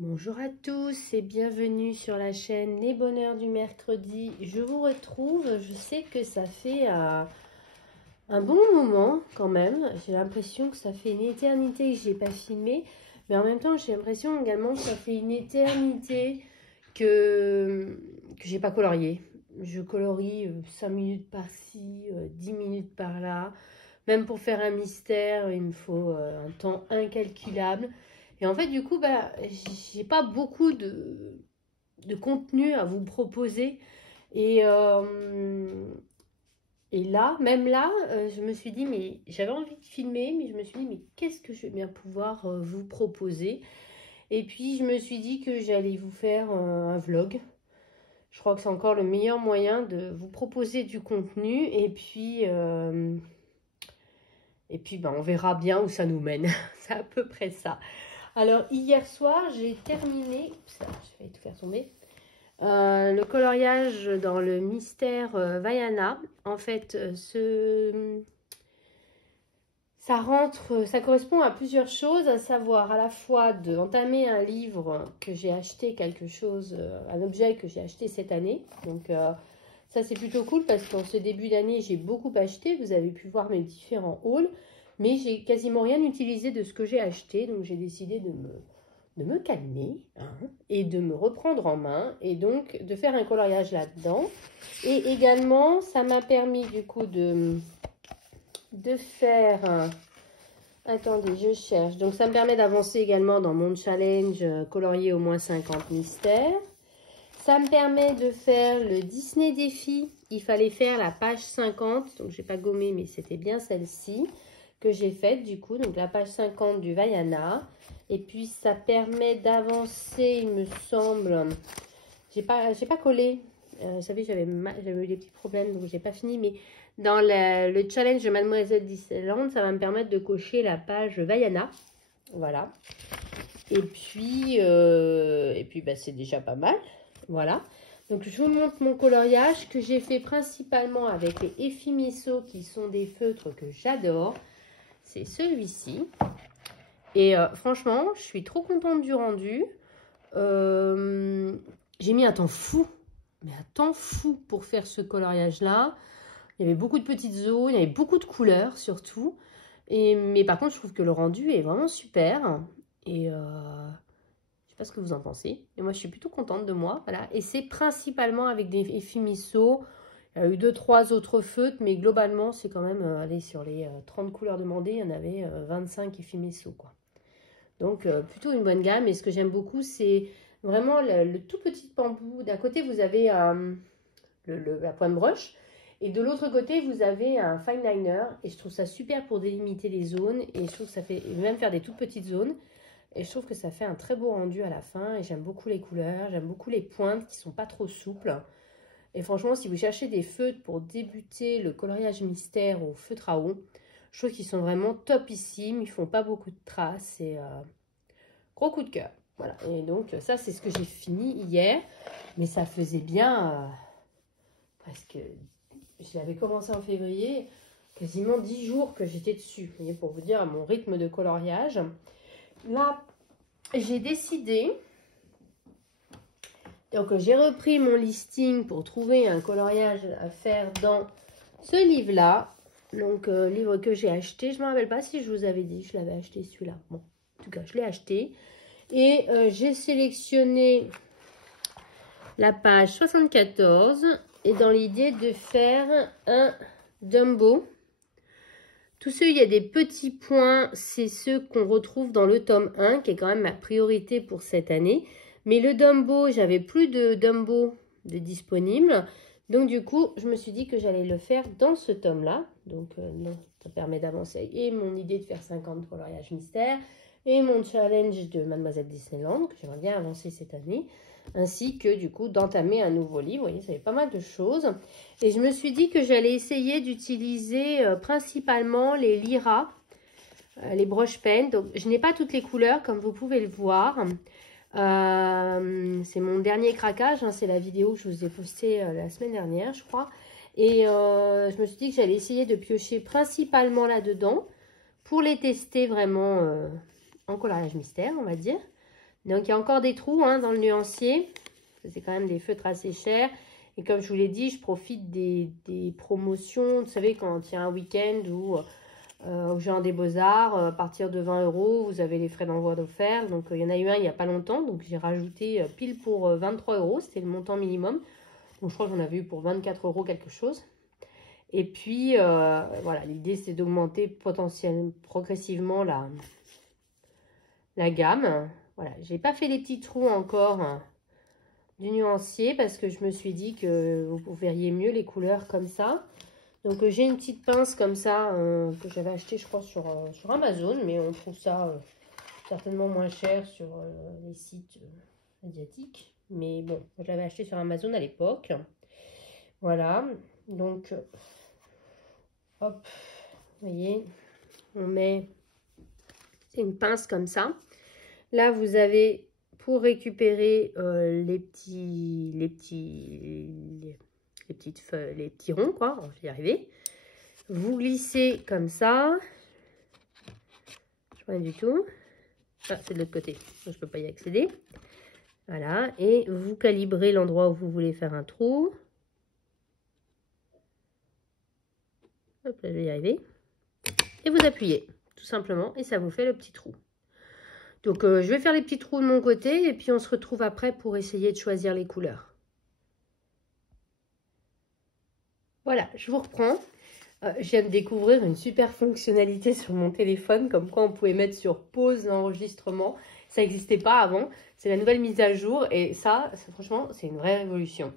Bonjour à tous et bienvenue sur la chaîne Les Bonheurs du Mercredi. Je vous retrouve, je sais que ça fait un bon moment quand même. J'ai l'impression que ça fait une éternité que je n'ai pas filmé. Mais en même temps, j'ai l'impression également que ça fait une éternité que j'ai pas colorié. Je colorie 5 minutes par-ci, 10 minutes par-là. Même pour faire un mystère, il me faut un temps incalculable. Et en fait, du coup, j'ai pas beaucoup de contenu à vous proposer. Et, euh, et là, même là, je me suis dit, mais j'avais envie de filmer, mais je me suis dit, mais qu'est-ce que je vais bien pouvoir vous proposer? Et puis, je me suis dit que j'allais vous faire un vlog. Je crois que c'est encore le meilleur moyen de vous proposer du contenu. Et puis, on verra bien où ça nous mène. C'est à peu près ça. Alors, hier soir, j'ai terminé... Oups, je vais tout faire tomber. Le coloriage dans le mystère Vaiana. En fait, ça correspond à plusieurs choses, à savoir à la fois d'entamer un livre que j'ai acheté, un objet que j'ai acheté cette année. Donc, ça, c'est plutôt cool parce qu'en ce début d'année, j'ai beaucoup acheté. Vous avez pu voir mes différents hauls. Mais j'ai quasiment rien utilisé de ce que j'ai acheté. Donc, j'ai décidé de me calmer et de me reprendre en main. Et donc, de faire un coloriage là-dedans. Et également, ça m'a permis du coup de faire... Attendez, je cherche. Donc, ça me permet d'avancer également dans mon challenge colorier au moins 50 mystères. Ça me permet de faire le Disney défi. Il fallait faire la page 50. Donc, je n'ai pas gommé, mais c'était bien celle-ci que j'ai faite du coup. Donc, la page 50 du Vaiana. Et puis, ça permet d'avancer, il me semble. J'ai pas collé. Vous savez, j'avais eu des petits problèmes, donc j'ai pas fini. Mais dans le challenge de Mademoiselle Disneyland, ça va me permettre de cocher la page Vaiana. Voilà. Et puis c'est déjà pas mal. Voilà. Donc, je vous montre mon coloriage que j'ai fait principalement avec les Effimiso qui sont des feutres que j'adore. C'est celui-ci. Et franchement, je suis trop contente du rendu. J'ai mis un temps fou, mais un temps fou pour faire ce coloriage-là. Il y avait beaucoup de petites zones, il y avait beaucoup de couleurs surtout. Mais par contre, je trouve que le rendu est vraiment super. Et je sais pas ce que vous en pensez. Et moi, je suis plutôt contente de moi. Voilà. Et c'est principalement avec des Effimiso. Il y a eu 2-3 autres feutres, mais globalement, c'est quand même, allez, sur les 30 couleurs demandées, il y en avait 25 Effimiso, quoi. Donc, plutôt une bonne gamme. Et ce que j'aime beaucoup, c'est vraiment le tout petit bambou. D'un côté, vous avez la pointe brush. Et de l'autre côté, vous avez un fine liner. Et je trouve ça super pour délimiter les zones. Et je trouve que ça fait même faire des toutes petites zones. Et je trouve que ça fait un très beau rendu à la fin. Et j'aime beaucoup les couleurs. J'aime beaucoup les pointes qui ne sont pas trop souples. Et franchement, si vous cherchez des feutres pour débuter le coloriage mystère au feutre à eau, je trouve qu'ils sont vraiment topissimes. Ils font pas beaucoup de traces. Et gros coup de cœur. Voilà. Et donc, ça, c'est ce que j'ai fini hier. Mais ça faisait bien... parce que je l'avais commencé en février. Quasiment 10 jours que j'étais dessus. Vous voyez, pour vous dire mon rythme de coloriage. Là, j'ai décidé... Donc, j'ai repris mon listing pour trouver un coloriage à faire dans ce livre-là. Donc, livre que j'ai acheté. Je ne me rappelle pas si je vous avais dit. Je l'avais acheté celui-là. Bon, en tout cas, je l'ai acheté. Et j'ai sélectionné la page 74. Et dans l'idée de faire un Dumbo. Tous ceux, il y a des petits points. C'est ceux qu'on retrouve dans le tome 1, qui est quand même ma priorité pour cette année. Mais le Dumbo, j'avais plus de Dumbo de disponible. Donc, du coup, je me suis dit que j'allais le faire dans ce tome-là. Donc, non, ça permet d'avancer. Et mon idée de faire 50 coloriages mystères. Et mon challenge de Mademoiselle Disneyland, que j'aimerais bien avancer cette année. Ainsi que, du coup, d'entamer un nouveau livre. Vous voyez, ça fait pas mal de choses. Et je me suis dit que j'allais essayer d'utiliser principalement les Lyra, les brush pen. Donc, je n'ai pas toutes les couleurs, comme vous pouvez le voir. C'est mon dernier craquage, hein, c'est la vidéo que je vous ai postée la semaine dernière, je crois. Et je me suis dit que j'allais essayer de piocher principalement là-dedans pour les tester vraiment en coloriage mystère, on va dire. Donc, il y a encore des trous hein, dans le nuancier. C'est quand même des feutres assez chers. Et comme je vous l'ai dit, je profite des promotions. Vous savez, quand il y a un week-end où au Géant des Beaux-Arts, à partir de 20 €, vous avez les frais d'envoi offerts. Donc, il y en a eu un il n'y a pas longtemps. Donc, j'ai rajouté pile pour 23 €. C'était le montant minimum. Donc, je crois que j'en avais eu pour 24 € quelque chose. Et puis, voilà, l'idée, c'est d'augmenter potentiellement, progressivement la gamme. Voilà, j'ai pas fait les petits trous encore du nuancier parce que je me suis dit que vous verriez mieux les couleurs comme ça. Donc j'ai une petite pince comme ça que j'avais acheté je crois sur Amazon, mais on trouve ça certainement moins cher sur les sites asiatiques. Mais bon, je l'avais acheté sur Amazon à l'époque. Voilà, donc hop, vous voyez, on met une pince comme ça. Là, vous avez pour récupérer les petits ronds, quoi. On va y arriver. Vous glissez comme ça. Je vois rien du tout. Ah, c'est de l'autre côté. Je ne peux pas y accéder. Voilà. Et vous calibrez l'endroit où vous voulez faire un trou. Hop là, je vais y arriver. Et vous appuyez, tout simplement. Et ça vous fait le petit trou. Donc, je vais faire les petits trous de mon côté. Et puis, on se retrouve après pour essayer de choisir les couleurs. Voilà, je vous reprends. Je viens de découvrir une super fonctionnalité sur mon téléphone, comme quoi on pouvait mettre sur pause l'enregistrement. Ça n'existait pas avant. C'est la nouvelle mise à jour et ça franchement, c'est une vraie révolution.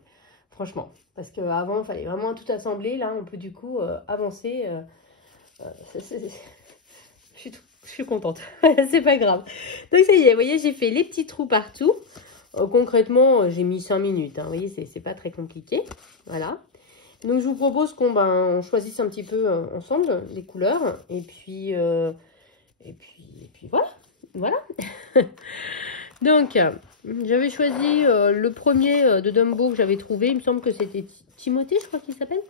Franchement, parce qu'avant, il fallait vraiment tout assembler. Là, on peut du coup avancer. Je suis contente. C'est pas grave. Donc, ça y est, vous voyez, j'ai fait les petits trous partout. Concrètement, j'ai mis 5 minutes. Hein, vous voyez, c'est pas très compliqué. Voilà. Donc, je vous propose qu'on choisisse un petit peu ensemble les couleurs. Et puis voilà. Voilà. Donc, j'avais choisi le premier de Dumbo que j'avais trouvé. Il me semble que c'était Timothée, je crois qu'il s'appelle.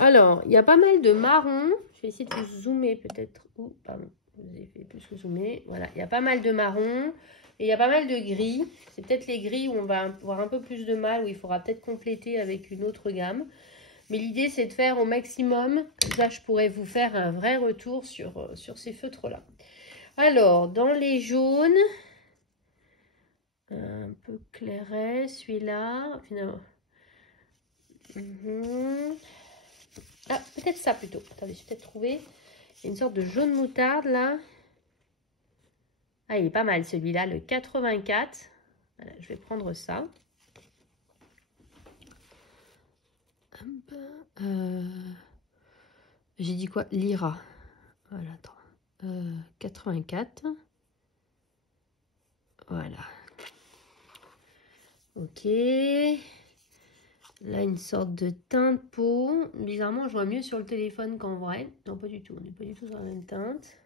Alors, il y a pas mal de marron. Je vais essayer de vous zoomer peut-être. Oh, pardon, vous avez fait plus que zoomer. Voilà, il y a pas mal de marron. Et il y a pas mal de gris. C'est peut-être les gris où on va avoir un peu plus de mal, où il faudra peut-être compléter avec une autre gamme. Mais l'idée, c'est de faire au maximum. Là, je pourrais vous faire un vrai retour sur ces feutres-là. Alors, dans les jaunes, un peu clairet, celui-là. Finalement. Ah, peut-être ça plutôt. Attendez, j'ai peut-être trouvé une sorte de jaune moutarde, là. Ah, il est pas mal, celui-là, le 84. Voilà, je vais prendre ça. J'ai dit quoi? Lyra. Voilà, attends. 84. Voilà. Ok. Là, une sorte de teinte peau. Bizarrement, je vois mieux sur le téléphone qu'en vrai. Non, pas du tout. On n'est pas du tout sur la même teinte.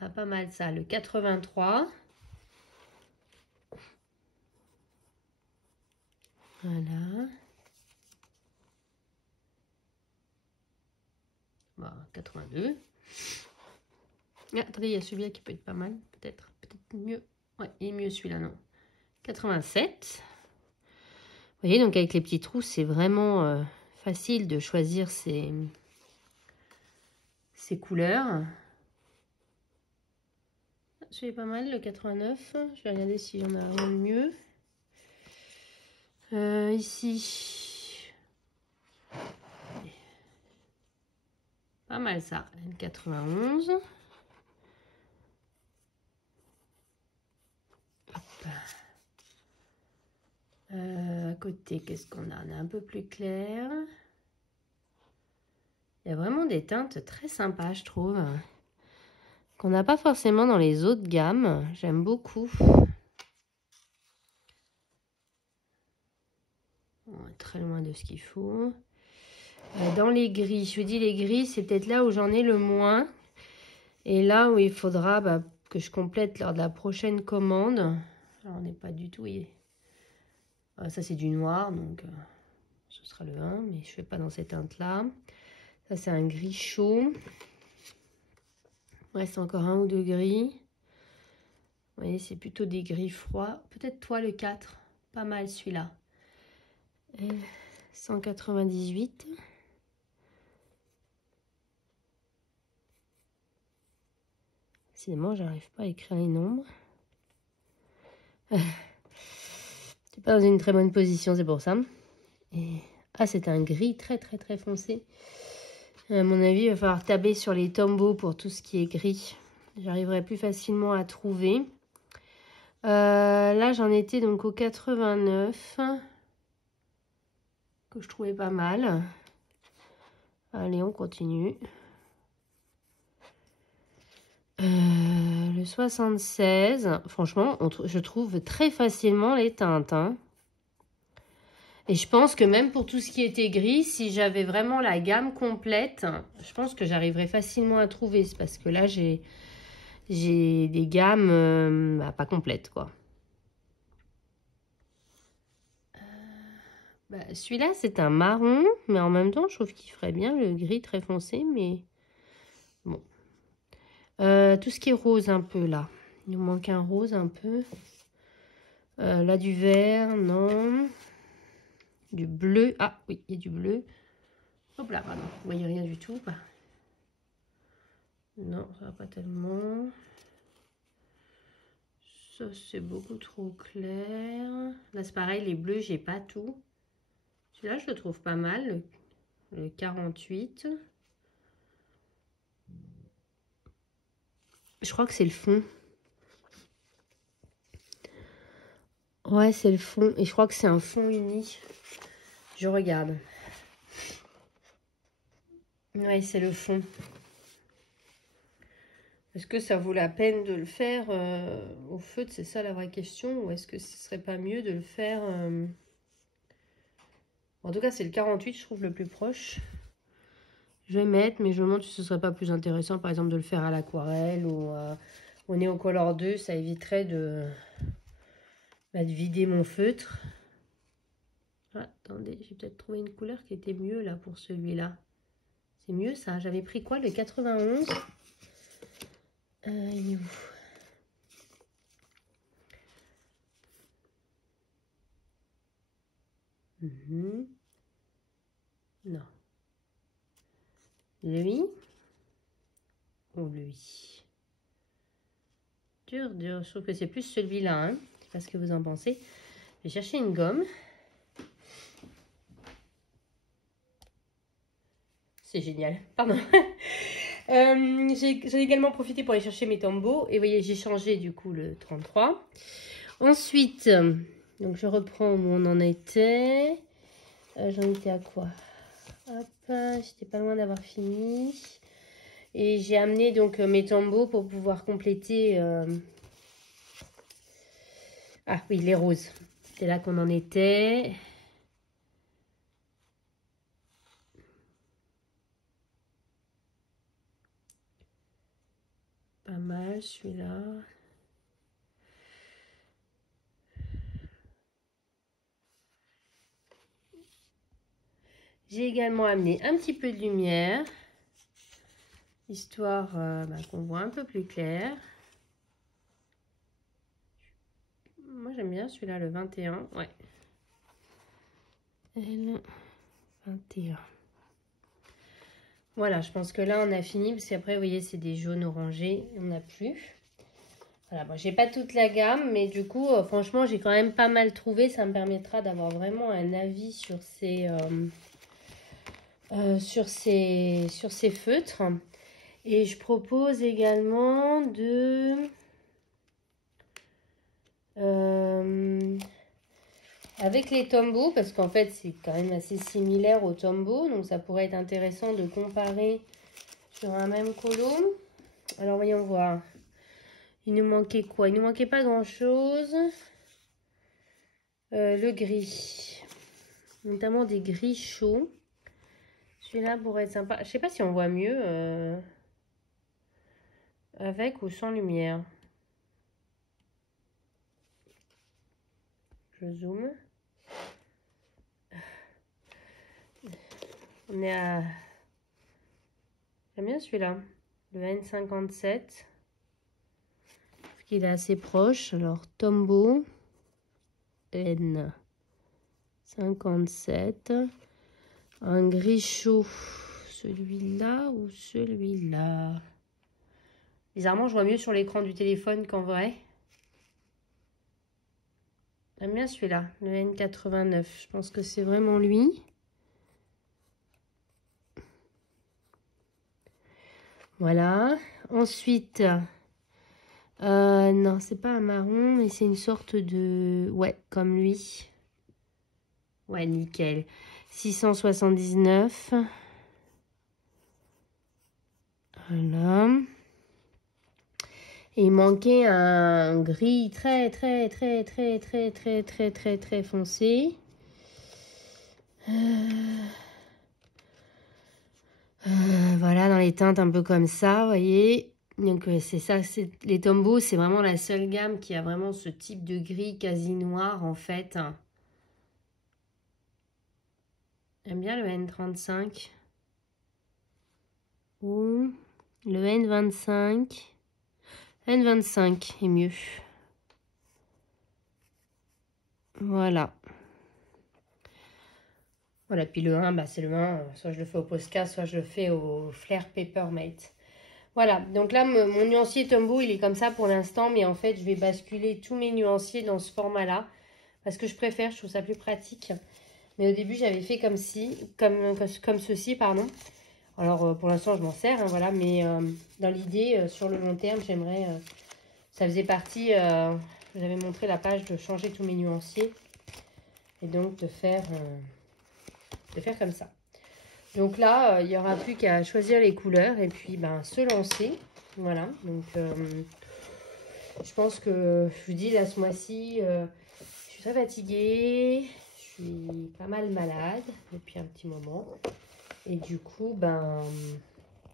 Ah, pas mal ça. Le 83. Voilà. Bon, 82. Ah, attendez, il y a celui-là qui peut être pas mal. Peut-être mieux. Ouais, il est mieux celui-là, non. 87. Vous voyez, donc avec les petits trous, c'est vraiment facile de choisir ces couleurs. Celui-là est pas mal, le 89. Je vais regarder s'il y en a un mieux. Ici. Pas mal ça. Le 91. À côté, qu'est-ce qu'on a? On est un peu plus clair. Il y a vraiment des teintes très sympas, je trouve, qu'on n'a pas forcément dans les autres gammes. J'aime beaucoup. On est très loin de ce qu'il faut. Dans les gris, je vous dis les gris, c'est peut-être là où j'en ai le moins. Et là où il faudra que je complète lors de la prochaine commande. Alors, on n'est pas du tout... Ça, c'est du noir, donc ce sera le 1, mais je ne fais pas dans cette teinte-là. Ça, c'est un gris chaud. Il reste encore un ou deux gris. Vous voyez, c'est plutôt des gris froids. Peut-être toi, le 4. Pas mal, celui-là. 198. Décidément, j'arrive pas à écrire les nombres. C'est pas dans une très bonne position, c'est pour ça. Et... ah, c'est un gris très foncé. À mon avis, il va falloir tabler sur les tombeaux pour tout ce qui est gris. J'arriverai plus facilement à trouver. Là, j'en étais donc au 89. Que je trouvais pas mal. Allez, on continue. Le 76. Franchement, je trouve très facilement les teintes. Hein. Et je pense que même pour tout ce qui était gris, si j'avais vraiment la gamme complète, je pense que j'arriverais facilement à trouver. C'est parce que là, j'ai des gammes pas complètes, quoi. Celui-là, c'est un marron, mais en même temps, je trouve qu'il ferait bien le gris très foncé, mais bon. Tout ce qui est rose un peu, là. Il nous manque un rose un peu. Là, du vert, non. Du bleu. Ah, oui, il y a du bleu. Hop là, pardon. Vous voyez rien du tout. Non, ça va pas tellement. Ça, c'est beaucoup trop clair. Là, c'est pareil, les bleus, j'ai pas tout. Celui-là, je le trouve pas mal. Le 48. Je crois que c'est le fond. Ouais, c'est le fond. Et je crois que c'est un fond uni. Je regarde. Ouais, c'est le fond. Est-ce que ça vaut la peine de le faire au feutre? C'est ça la vraie question. Ou est-ce que ce serait pas mieux de le faire... En tout cas, c'est le 48, je trouve, le plus proche. Je vais mettre, mais je me demande si ce serait pas plus intéressant, par exemple, de le faire à l'aquarelle ou au Neocolor 2. Ça éviterait de vider mon feutre. Ah, attendez, j'ai peut-être trouvé une couleur qui était mieux là pour celui-là. C'est mieux ça. J'avais pris quoi, le 91? Il est où? Non. Lui ou lui? Dur. Je trouve que c'est plus celui-là. Hein. Je sais pas ce que vous en pensez. Je vais chercher une gomme. C'est génial. Pardon. J'ai également profité pour aller chercher mes tombeaux. Et vous voyez, j'ai changé du coup le 33. Ensuite, donc je reprends où on en était. J'en étais à quoi? Hop, j'étais pas loin d'avoir fini. Et j'ai amené donc mes tombeaux pour pouvoir compléter... Ah oui, les roses. C'est là qu'on en était. Pas mal celui-là. J'ai également amené un petit peu de lumière. Histoire qu'on voit un peu plus clair. Moi j'aime bien celui-là, le 21. Ouais. Et le 21. Voilà, je pense que là on a fini. Parce qu'après, vous voyez, c'est des jaunes orangés. On n'a plus. Voilà, bon, j'ai pas toute la gamme. Mais du coup, franchement, j'ai quand même pas mal trouvé. Ça me permettra d'avoir vraiment un avis sur ces feutres. Et je propose également de... avec les tombeaux, parce qu'en fait, c'est quand même assez similaire aux tombeaux. Donc, ça pourrait être intéressant de comparer sur un même colo. Alors, voyons voir. Il nous manquait quoi? Il nous manquait pas grand-chose. Le gris. Notamment des gris chauds. Celui-là pourrait être sympa. Je sais pas si on voit mieux avec ou sans lumière. Je zoome. On est à J'aime bien celui-là. Le N57. Parce qu'il est assez proche. Alors, Tombow. N57. Un gris chaud. Celui-là ou celui-là? Bizarrement, je vois mieux sur l'écran du téléphone qu'en vrai. J'aime bien celui-là, le N89. Je pense que c'est vraiment lui. Voilà. Ensuite, non, c'est pas un marron, mais c'est une sorte de... Ouais, comme lui. Ouais, nickel. 679. Voilà. Et il manquait un gris très foncé. Voilà, dans les teintes un peu comme ça, vous voyez. Donc c'est ça, les Tombow, c'est vraiment la seule gamme qui a vraiment ce type de gris quasi noir en fait. J'aime bien le N35 ou le N25. N25 est mieux. Voilà. Voilà, puis le 1, bah, c'est le 1. Soit je le fais au Posca, soit je le fais au Flair Papermate. Voilà, donc là, mon nuancier Tombow, il est comme ça pour l'instant. Mais en fait, je vais basculer tous mes nuanciers dans ce format-là. Parce que je préfère, je trouve ça plus pratique. Mais au début, j'avais fait comme ceci, pardon. Alors, pour l'instant, je m'en sers, hein, voilà. Mais dans l'idée, sur le long terme, j'aimerais... ça faisait partie... je vous avais montré la page de changer tous mes nuanciers. Et donc, de faire comme ça. Donc là, il n'y aura plus qu'à choisir les couleurs et puis ben, se lancer. Voilà, donc je pense que, je vous dis, là, ce mois-ci, je suis très fatiguée. Je suis pas mal malade depuis un petit moment. Et du coup, ben,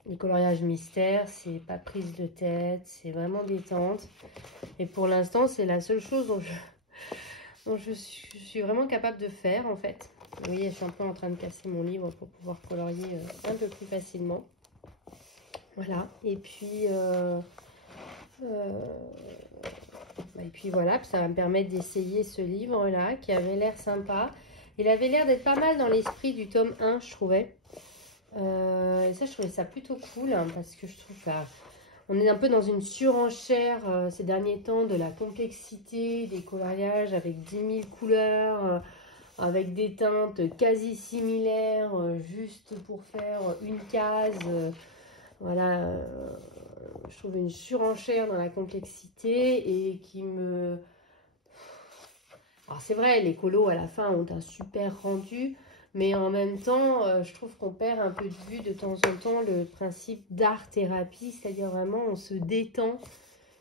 les coloriages mystères, c'est pas prise de tête, c'est vraiment détente. Et pour l'instant, c'est la seule chose dont je suis vraiment capable de faire, en fait. Vous voyez, je suis un peu en train de casser mon livre pour pouvoir colorier un peu plus facilement. Voilà, et puis voilà, ça va me permettre d'essayer ce livre-là qui avait l'air sympa. Il avait l'air d'être pas mal dans l'esprit du tome 1, je trouvais. Et ça, je trouvais ça plutôt cool, hein, parce que je trouve on est un peu dans une surenchère ces derniers temps de la complexité des coloriages avec 10 000 couleurs, avec des teintes quasi similaires, juste pour faire une case. Voilà, je trouve une surenchère dans la complexité et qui me... Alors c'est vrai, les colos à la fin ont un super rendu, mais en même temps, je trouve qu'on perd un peu de vue de temps en temps le principe d'art-thérapie, c'est-à-dire vraiment on se détend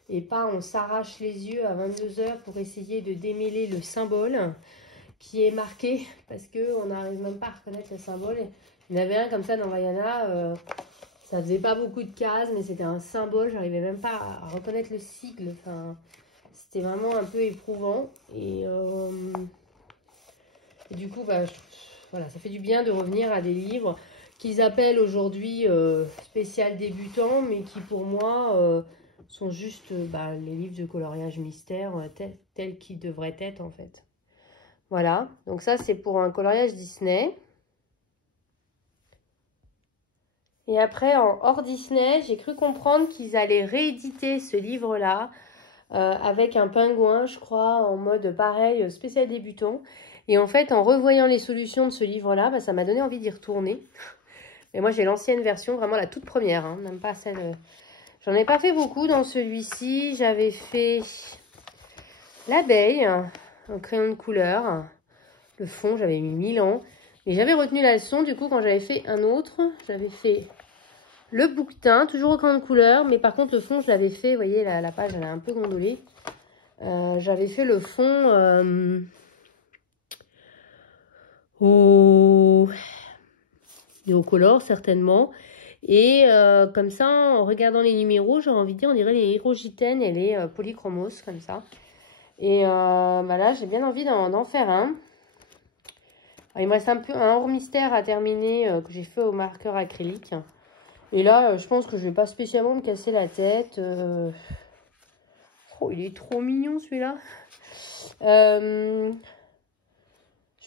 et pas on s'arrache les yeux à 22 heures pour essayer de démêler le symbole qui est marqué, parce qu'on n'arrive même pas à reconnaître le symbole. Il y en avait un comme ça dans Vaiana, ça faisait pas beaucoup de cases, mais c'était un symbole, j'arrivais même pas à reconnaître le sigle, enfin, c'était vraiment un peu éprouvant. Et du coup, bah, voilà, ça fait du bien de revenir à des livres qu'ils appellent aujourd'hui spécial débutant, mais qui pour moi sont juste les livres de coloriage mystère tels qu'ils devraient être en fait. Voilà, donc ça c'est pour un coloriage Disney. Et après, en hors Disney, j'ai cru comprendre qu'ils allaient rééditer ce livre-là avec un pingouin, je crois, en mode pareil, spécial débutant. Et en fait, en revoyant les solutions de ce livre-là, bah, ça m'a donné envie d'y retourner. Et moi, j'ai l'ancienne version, vraiment la toute première, hein, même pas celle... J'en ai pas fait beaucoup dans celui-ci. J'avais fait l'abeille, un crayon de couleur. Le fond, j'avais mis 1000 ans. Mais j'avais retenu la leçon, du coup, quand j'avais fait un autre, j'avais fait le bouquetin, toujours au crayon de couleur. Mais par contre, le fond, je l'avais fait, vous voyez, la page, elle a un peu gondolé. J'avais fait le fond au color, certainement. Et comme ça, en regardant les numéros, j'ai envie de dire, on dirait les Hirogiten et les Polychromos, comme ça. Et là, j'ai bien envie d'en faire un. Alors, il me reste un hors mystère à terminer que j'ai fait au marqueur acrylique. Et là, je pense que je vais pas spécialement me casser la tête. Oh, il est trop mignon celui-là. Je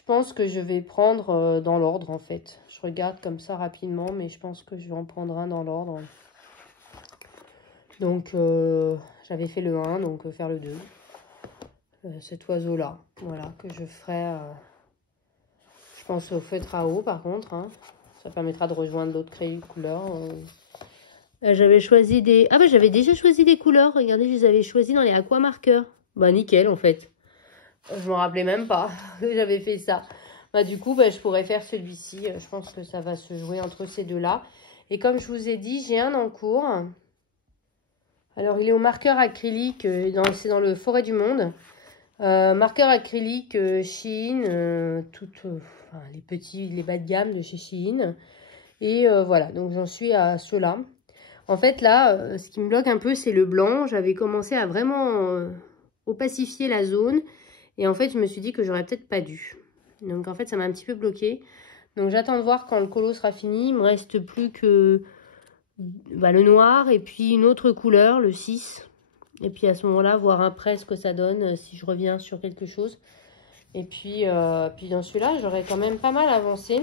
pense que je vais prendre dans l'ordre en fait. Je regarde comme ça rapidement, mais je pense que je vais en prendre un dans l'ordre. Donc, j'avais fait le 1, donc faire le 2. Cet oiseau-là, voilà, que je ferai, je pense, au feutre à eau par contre. Hein. Ça permettra de rejoindre d'autres crayons de couleurs. J'avais choisi des... Ah bah j'avais déjà choisi des couleurs. Regardez, je les avais choisis dans les aquamarqueurs. Bah nickel en fait. Je me rappelais même pas que j'avais fait ça. Bah du coup, bah, je pourrais faire celui-ci. Je pense que ça va se jouer entre ces deux-là. Et comme je vous ai dit, j'ai un en cours. Alors il est au marqueur acrylique. C'est dans le Forêt du Monde. Marqueur acrylique Shein. Enfin, les bas de gamme de chez Shein. Et voilà, donc j'en suis à ceux-là. En fait, là, ce qui me bloque un peu, c'est le blanc. J'avais commencé à vraiment opacifier la zone. Et en fait, je me suis dit que j'aurais peut-être pas dû. Donc, en fait, ça m'a un petit peu bloqué. Donc, j'attends de voir quand le colo sera fini. Il me reste plus que le noir et puis une autre couleur, le 6. Et puis, à ce moment-là, voir après ce que ça donne, si je reviens sur quelque chose. Et puis dans celui-là, j'aurais quand même pas mal avancé.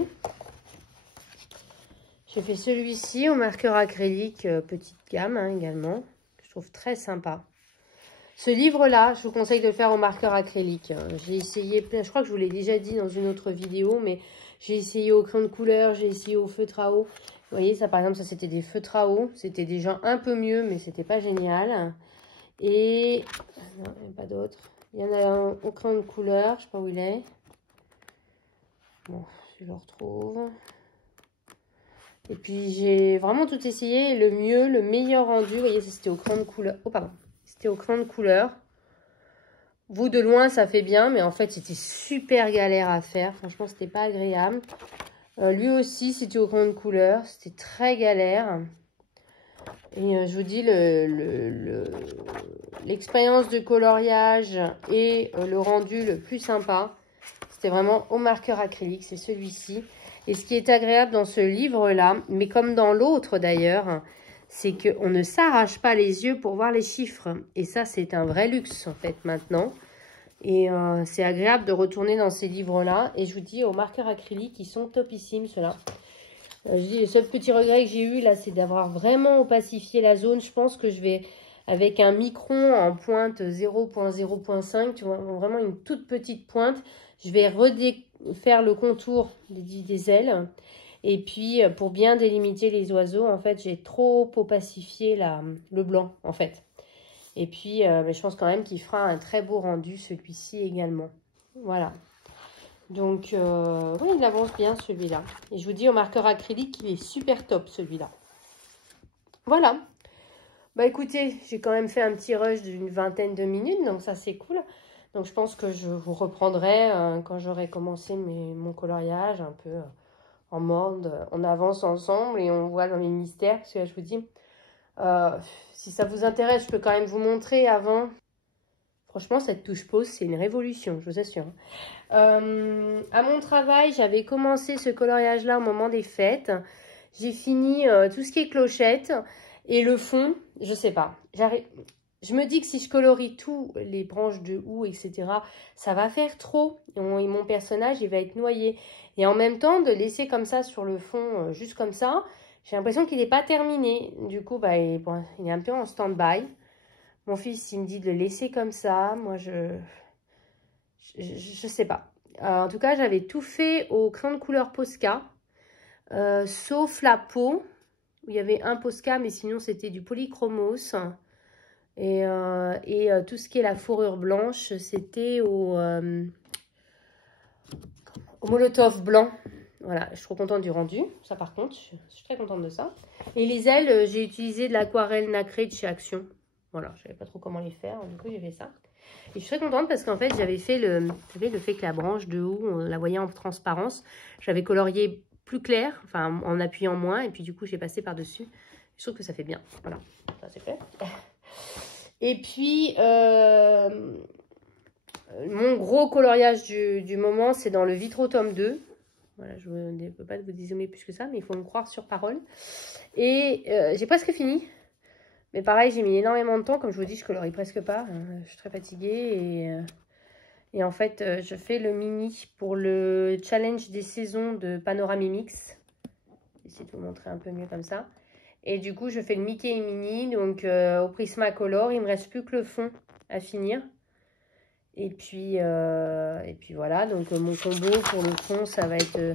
J'ai fait celui-ci au marqueur acrylique petite gamme également, que je trouve très sympa. Ce livre-là, je vous conseille de le faire au marqueur acrylique. J'ai essayé, je crois que je vous l'ai déjà dit dans une autre vidéo, mais j'ai essayé au crayon de couleur, j'ai essayé au feutre à eau. Vous voyez, ça par exemple, ça c'était des feutres à eau. C'était déjà un peu mieux, mais c'était pas génial. Et, non, il n'y en a pas d'autres. Il y en a un au crayon de couleur, je sais pas où il est. Bon, je le retrouve. Et puis, j'ai vraiment tout essayé. Le mieux, le meilleur rendu. Vous voyez, ça, c'était au crayon de couleur. Oh, pardon. C'était au crayon de couleur. Vous, de loin, ça fait bien. Mais en fait, c'était super galère à faire. Franchement, c'était pas agréable. Lui aussi, c'était au crayon de couleur. C'était très galère. Et je vous dis, l'expérience de coloriage et le rendu le plus sympa, c'était vraiment au marqueur acrylique. C'est celui-ci. Et ce qui est agréable dans ce livre-là, mais comme dans l'autre d'ailleurs, c'est qu'on ne s'arrache pas les yeux pour voir les chiffres. Et ça, c'est un vrai luxe en fait maintenant. Et c'est agréable de retourner dans ces livres-là. Et je vous dis, au marqueur acrylique, ils sont topissimes ceux-là. Je dis, le seul petit regret que j'ai eu là, c'est d'avoir vraiment opacifié la zone. Je pense que je vais, avec un micron en pointe 0.0.5, tu vois, vraiment une toute petite pointe, je vais faire le contour des ailes. Et puis, pour bien délimiter les oiseaux, en fait, j'ai trop opacifié le blanc, en fait. Et puis, mais je pense quand même qu'il fera un très beau rendu, celui-ci également. Voilà. Donc, oui, il avance bien, celui-là. Et je vous dis, au marqueur acrylique, il est super top, celui-là. Voilà. Bah, écoutez, j'ai quand même fait un petit rush d'une vingtaine de minutes, donc ça, c'est cool. Donc, je pense que je vous reprendrai quand j'aurai commencé mon coloriage, un peu en mode, on avance ensemble et on voit dans les mystères. Parce que là, je vous dis, si ça vous intéresse, je peux quand même vous montrer avant. Franchement, cette touche pause, c'est une révolution, je vous assure. À mon travail, j'avais commencé ce coloriage-là au moment des fêtes. J'ai fini tout ce qui est clochette. Et le fond, je sais pas. Je me dis que si je colorie tout, les branches de houx, etc., ça va faire trop. Et mon personnage, il va être noyé. Et en même temps, de laisser comme ça sur le fond, juste comme ça, j'ai l'impression qu'il n'est pas terminé. Du coup, bah, il est un peu en stand-by. Mon fils, il me dit de le laisser comme ça. Moi, je sais pas. En tout cas, j'avais tout fait au crayon de couleur Posca. Sauf la peau. Où il y avait un Posca, mais sinon, c'était du polychromos. Et tout ce qui est la fourrure blanche, c'était au Molotov blanc. Voilà, je suis trop contente du rendu. Ça, par contre, je suis très contente de ça. Et les ailes, j'ai utilisé de l'aquarelle nacrée de chez Action. Voilà, je savais pas trop comment les faire. Du coup, j'ai fait ça. Et je suis très contente parce qu'en fait, j'avais fait le fait que la branche de haut, on la voyait en transparence. J'avais colorié plus clair, enfin, en appuyant moins. Et puis, du coup, j'ai passé par-dessus. Je trouve que ça fait bien. Voilà, ça, c'est fait. Et puis, mon gros coloriage du moment, c'est dans le Vitro tome 2. Voilà, je ne peux pas vous dézoomer plus que ça, mais il faut me croire sur parole. Et j'ai presque fini. Mais pareil, j'ai mis énormément de temps. Comme je vous dis, je colorie presque pas. Je suis très fatiguée. Et en fait, je fais le mini pour le challenge des saisons de Panoramimix. Je vais essayer de vous montrer un peu mieux comme ça. Et du coup, je fais le Mickey et Minnie. Donc, au Prismacolor, il me reste plus que le fond à finir. Et puis voilà. Donc, mon combo pour le fond, ça va être...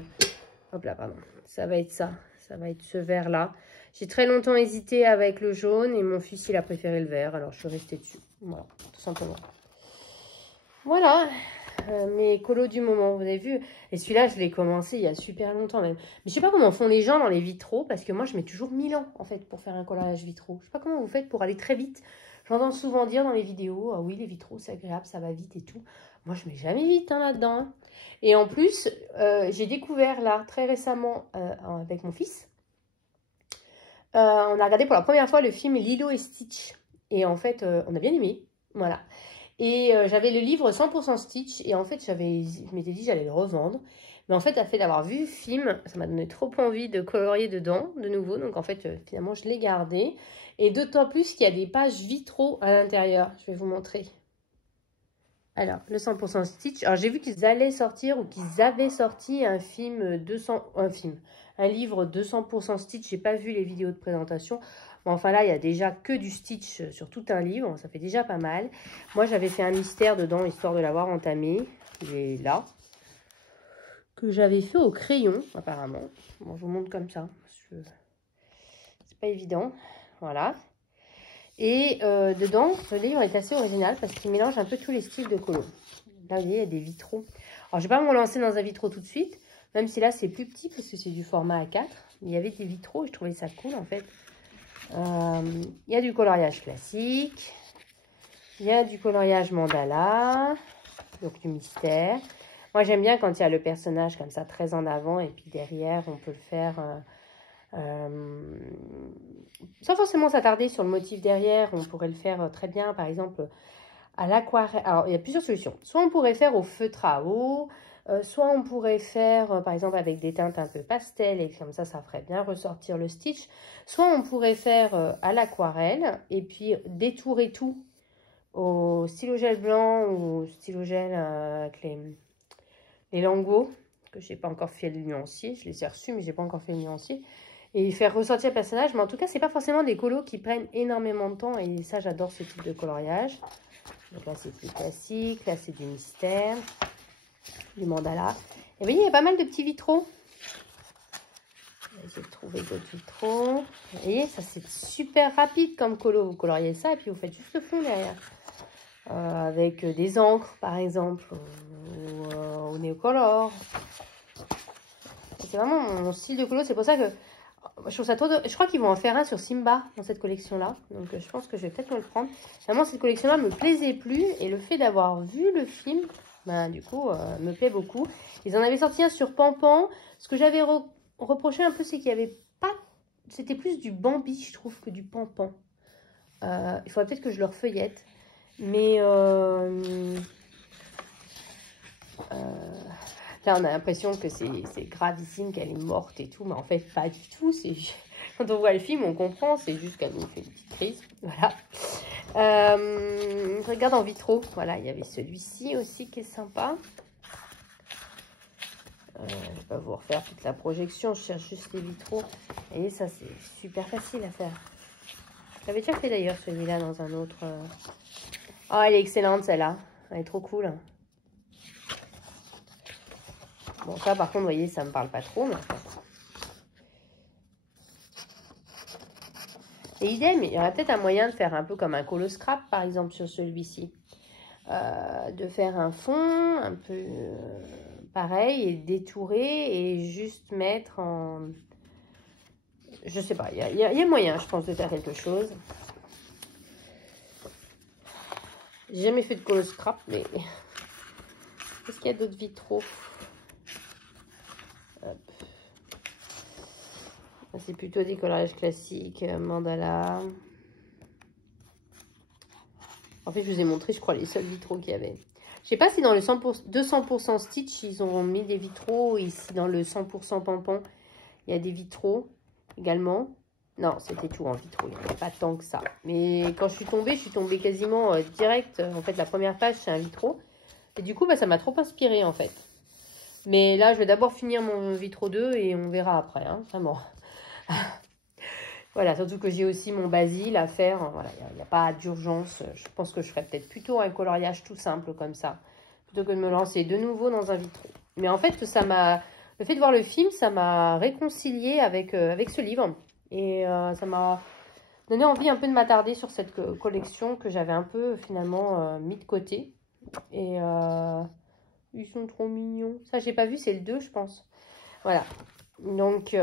hop là, pardon. Ça va être ça. Ça va être ce vert-là. J'ai très longtemps hésité avec le jaune. Et mon fils, il a préféré le vert. Alors, je suis restée dessus. Voilà, tout simplement. Voilà, mes colos du moment, vous avez vu. Et celui-là, je l'ai commencé il y a super longtemps même. Mais je sais pas comment font les gens dans les vitraux, parce que moi, je mets toujours 1000 ans, en fait, pour faire un coloriage vitraux. Je sais pas comment vous faites pour aller très vite. J'entends souvent dire dans les vidéos, ah oui, les vitraux, c'est agréable, ça va vite et tout. Moi, je mets jamais vite là-dedans. Hein. Et en plus, j'ai découvert là, très récemment, avec mon fils, on a regardé pour la première fois le film Lilo et Stitch. Et en fait, on a bien aimé, voilà. Et j'avais le livre 100% Stitch. Et en fait, je m'étais dit j'allais le revendre. Mais en fait, à fait d'avoir vu le film, ça m'a donné trop envie de colorier dedans de nouveau. Donc en fait, finalement, je l'ai gardé. Et d'autant plus qu'il y a des pages vitraux à l'intérieur. Je vais vous montrer. Alors, le 100% Stitch. Alors, j'ai vu qu'ils allaient sortir ou qu'ils avaient sorti un livre 200% Stitch. J'ai pas vu les vidéos de présentation. Bon, enfin là, il y a déjà que du Stitch sur tout un livre. Ça fait déjà pas mal. Moi, j'avais fait un mystère dedans, histoire de l'avoir entamé. Il est là. Que j'avais fait au crayon, apparemment. Bon, je vous montre comme ça. C'est pas évident. Voilà. Et dedans, ce livre est assez original parce qu'il mélange un peu tous les styles de colo. Là, vous voyez, il y a des vitraux. Alors, je ne vais pas me lancer dans un vitraux tout de suite, même si là, c'est plus petit parce que c'est du format A4. Il y avait des vitraux et je trouvais ça cool, en fait. Il y a du coloriage classique. Il y a du coloriage mandala, donc du mystère. Moi, j'aime bien quand il y a le personnage comme ça, très en avant, et puis derrière, on peut le faire... sans forcément s'attarder sur le motif derrière, on pourrait le faire très bien, par exemple, à l'aquarelle. Alors, il y a plusieurs solutions. Soit on pourrait faire au feutre à eau, soit on pourrait faire, par exemple, avec des teintes un peu pastel, et comme ça ferait bien ressortir le Stitch. Soit on pourrait faire à l'aquarelle, et puis détourer tout au stylo gel blanc ou au stylo gel avec les lingots, que je n'ai pas encore fait le nuancier. Je les ai reçus, mais je n'ai pas encore fait le nuancier. Et faire ressortir le personnage. Mais en tout cas, ce n'est pas forcément des colos qui prennent énormément de temps. Et ça, j'adore ce type de coloriage. Donc là, c'est plus classique. Là, c'est du mystère. Du mandala. Et vous voyez, il y a pas mal de petits vitraux. On va essayer de trouver d'autres vitraux. Vous voyez, ça, c'est super rapide comme colo. Vous coloriez ça et puis vous faites juste le fond derrière. Avec des encres, par exemple. Ou au néocolor. C'est vraiment mon style de colo. C'est pour ça que je trouve ça trop... Je crois qu'ils vont en faire un sur Simba dans cette collection-là. Donc, je pense que je vais peut-être me le prendre. Vraiment, cette collection-là me plaisait plus. Et le fait d'avoir vu le film, ben, du coup, me plaît beaucoup. Ils en avaient sorti un sur Pampan. Ce que j'avais reproché un peu, c'est qu'il n'y avait pas... C'était plus du Bambi, je trouve, que du Pampan. Il faudrait peut-être que je le refeuillette. Mais... là, on a l'impression que c'est gravissime, qu'elle est morte et tout. Mais en fait, pas du tout. Quand on voit le film, on comprend. C'est juste qu'elle nous fait une petite crise. Voilà. Je regarde en vitraux. Voilà, il y avait celui-ci aussi qui est sympa. Je ne vais pas vous refaire toute la projection. Je cherche juste les vitraux. Et ça, c'est super facile à faire. Je l'avais déjà fait d'ailleurs, celui-là, dans un autre... Oh, elle est excellente, celle-là. Elle est trop cool. Bon, ça, par contre, vous voyez, ça me parle pas trop, mais enfin. Et idem, il y aurait peut-être un moyen de faire un peu comme un colo scrap, par exemple, sur celui-ci. De faire un fond un peu pareil et détourer et juste mettre en... Je sais pas, il y a moyen, je pense, de faire quelque chose. J'ai jamais fait de colo scrap, mais... Est-ce qu'il y a d'autres vitraux? C'est plutôt des coloriages classiques, mandala. En fait, je vous ai montré, je crois, les seuls vitraux qu'il y avait. Je sais pas si dans le 200% Stitch, ils ont mis des vitraux. Ici, dans le 100% Pampan, il y a des vitraux également. Non, c'était tout en vitraux, il n'y en a pas tant que ça. Mais quand je suis tombée quasiment direct. En fait, la première page, c'est un vitraux. Et du coup, bah, ça m'a trop inspiré en fait. Mais là, je vais d'abord finir mon vitraux 2 et on verra après, hein, vraiment. Voilà, surtout que j'ai aussi mon basil à faire. Voilà, il n'y a pas d'urgence. Je pense que je ferais peut-être plutôt un coloriage tout simple comme ça, plutôt que de me lancer de nouveau dans un vitraux. Mais en fait, le fait de voir le film, ça m'a réconciliée avec ce livre. Et ça m'a donné envie un peu de m'attarder sur cette collection que j'avais un peu finalement mis de côté. Et ils sont trop mignons. Ça, j'ai pas vu, c'est le 2, je pense. Voilà. Donc,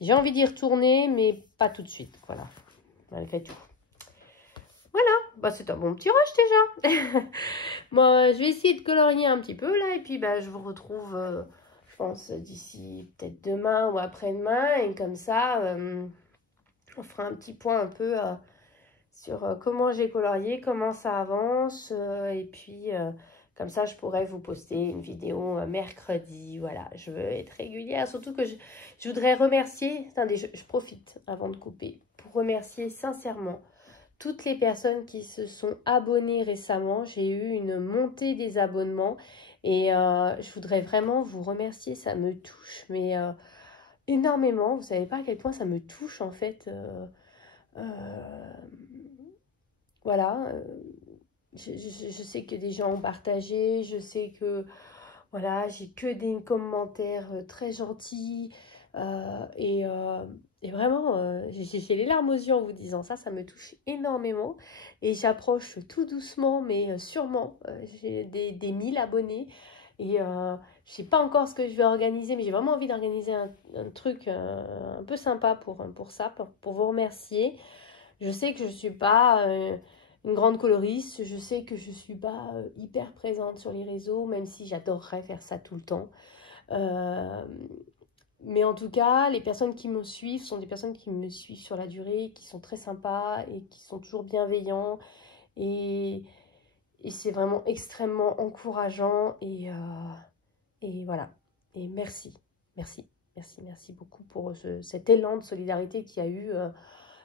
j'ai envie d'y retourner, mais pas tout de suite. Voilà, malgré tout. Voilà, bah, c'est un bon petit rush déjà. Moi, je vais essayer de colorier un petit peu là. Et puis, bah, je vous retrouve, je pense, d'ici peut-être demain ou après-demain. Et comme ça, on fera un petit point un peu sur comment j'ai colorié, comment ça avance. Et puis, comme ça, je pourrais vous poster une vidéo mercredi. Voilà, je veux être régulière. Surtout que je voudrais remercier, attendez, je profite avant de couper, pour remercier sincèrement toutes les personnes qui se sont abonnées récemment. J'ai eu une montée des abonnements et je voudrais vraiment vous remercier. Ça me touche, mais énormément. Vous savez pas à quel point ça me touche en fait. Voilà, je sais que des gens ont partagé, je sais que voilà, j'ai que des commentaires très gentils et vraiment, j'ai les larmes aux yeux en vous disant ça, ça me touche énormément et j'approche tout doucement mais sûrement, j'ai des 1000 abonnés et je sais pas encore ce que je vais organiser, mais j'ai vraiment envie d'organiser un truc un peu sympa pour ça, pour vous remercier. Je sais que je ne suis pas une grande coloriste, je sais que je ne suis pas hyper présente sur les réseaux, même si j'adorerais faire ça tout le temps. Euh, mais en tout cas, les personnes qui me suivent sont des personnes qui me suivent sur la durée, qui sont très sympas et qui sont toujours bienveillants. Et, et c'est vraiment extrêmement encourageant. Et voilà. Et merci, merci, merci, merci beaucoup pour cet élan de solidarité qu'il y a eu.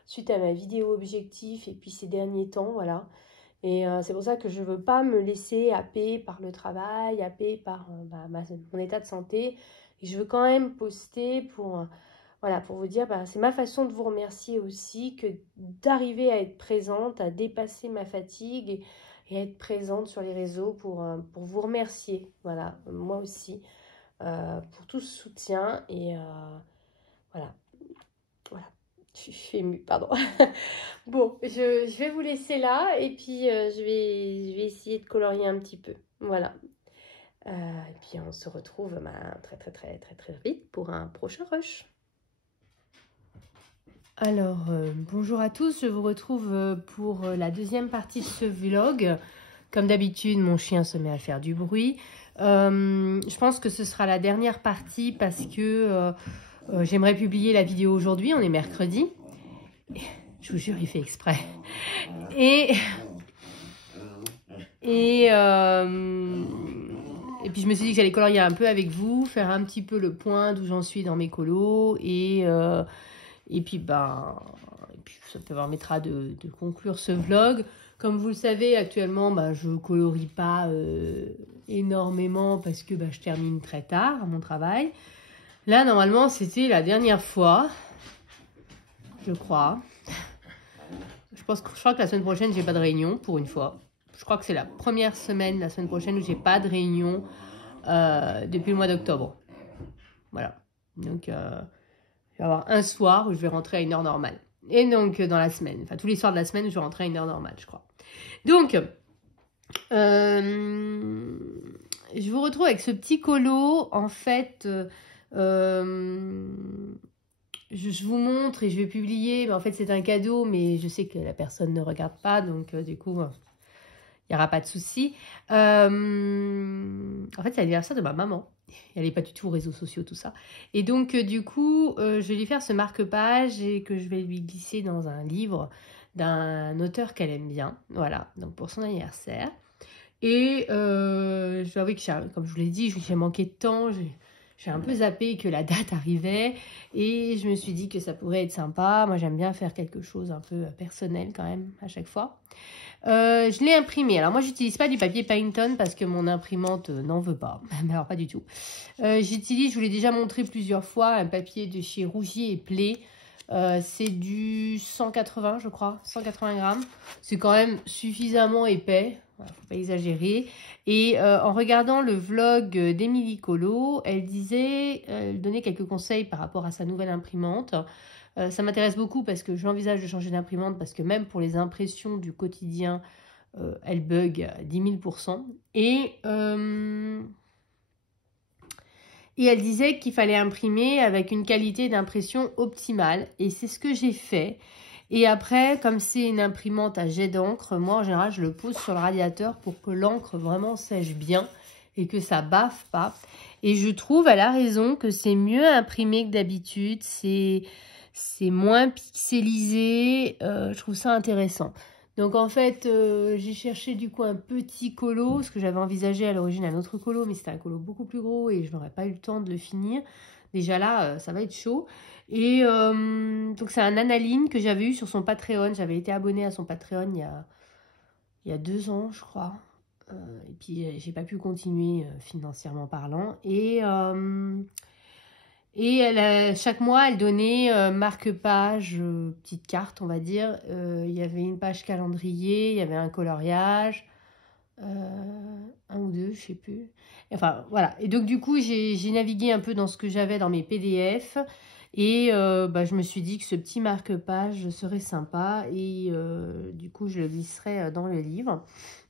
Suite à ma vidéo objectif et puis ces derniers temps, voilà. Et c'est pour ça que je ne veux pas me laisser happer par le travail, happer par mon état de santé. Et je veux quand même poster voilà, pour vous dire, c'est ma façon de vous remercier aussi que d'arriver à être présente, à dépasser ma fatigue et à être présente sur les réseaux pour vous remercier, voilà, moi aussi, pour tout ce soutien. Et voilà, voilà. Je suis émue, pardon. Bon, je vais vous laisser là et puis je vais essayer de colorier un petit peu. Voilà. Et puis on se retrouve très très très très très vite pour un prochain rush. Alors, bonjour à tous, je vous retrouve pour la deuxième partie de ce vlog. Comme d'habitude, mon chien se met à faire du bruit. Je pense que ce sera la dernière partie parce que j'aimerais publier la vidéo aujourd'hui, on est mercredi. Je vous jure, il fait exprès. Et puis je me suis dit que j'allais colorier un peu avec vous, faire un petit peu le point d'où j'en suis dans mes colos. Et puis ça permettra de conclure ce vlog. Comme vous le savez, actuellement, je colorie pas énormément parce que je termine très tard à mon travail. Là, normalement, c'était la dernière fois, je crois. Je crois que la semaine prochaine, j'ai pas de réunion pour une fois. Je crois que c'est la première semaine, la semaine prochaine, où j'ai pas de réunion depuis le mois d'octobre. Voilà. Donc, je vais avoir un soir où je vais rentrer à une heure normale. Et donc, dans la semaine, enfin, tous les soirs de la semaine, je vais rentrer à une heure normale, je crois. Donc, je vous retrouve avec ce petit colo. En fait, je vous montre et je vais publier. En fait, c'est un cadeau, mais je sais que la personne ne regarde pas. Donc, du coup, il n'y aura pas de souci. En fait, c'est l'anniversaire de ma maman. Elle n'est pas du tout aux réseaux sociaux, tout ça. Et donc, du coup, je vais lui faire ce marque-page et que je vais lui glisser dans un livre d'un auteur qu'elle aime bien. Voilà, donc pour son anniversaire. Et je dois avouer que, comme je vous l'ai dit, j'ai manqué de temps. j'ai un peu zappé que la date arrivait et je me suis dit que ça pourrait être sympa. Moi, j'aime bien faire quelque chose un peu personnel quand même à chaque fois. Je l'ai imprimé. Alors moi, j'utilise pas du papier Pantone parce que mon imprimante n'en veut pas. Mais alors pas du tout. Je vous l'ai déjà montré plusieurs fois, un papier de chez Rougier et Play. C'est du 180, je crois, 180 grammes. C'est quand même suffisamment épais. Voilà, faut pas exagérer. Et en regardant le vlog d'Émilie Colo, elle donnait quelques conseils par rapport à sa nouvelle imprimante. Ça m'intéresse beaucoup parce que j'envisage de changer d'imprimante parce que même pour les impressions du quotidien, elle bug à 10 000%. Et elle disait qu'il fallait imprimer avec une qualité d'impression optimale. Et c'est ce que j'ai fait. Et après, comme c'est une imprimante à jet d'encre, moi en général, je le pose sur le radiateur pour que l'encre vraiment sèche bien et que ça baffe pas. Et je trouve, elle a raison, que c'est mieux imprimé que d'habitude. C'est moins pixelisé. Je trouve ça intéressant. Donc en fait, j'ai cherché du coup un petit colo, parce que j'avais envisagé à l'origine un autre colo, mais c'était un colo beaucoup plus gros et je n'aurais pas eu le temps de le finir. Déjà là, ça va être chaud. Et donc c'est un Analine que j'avais eu sur son Patreon. J'avais été abonnée à son Patreon il y a 2 ans, je crois. Et puis j'ai pas pu continuer financièrement parlant. Et chaque mois, elle donnait marque-page, petite carte, on va dire. Il y avait une page calendrier, il y avait un coloriage, un ou deux, je sais plus. Enfin, voilà. Et donc, du coup, j'ai navigué un peu dans ce que j'avais dans mes PDF. Et je me suis dit que ce petit marque-page serait sympa. Et du coup, je le glisserai dans le livre.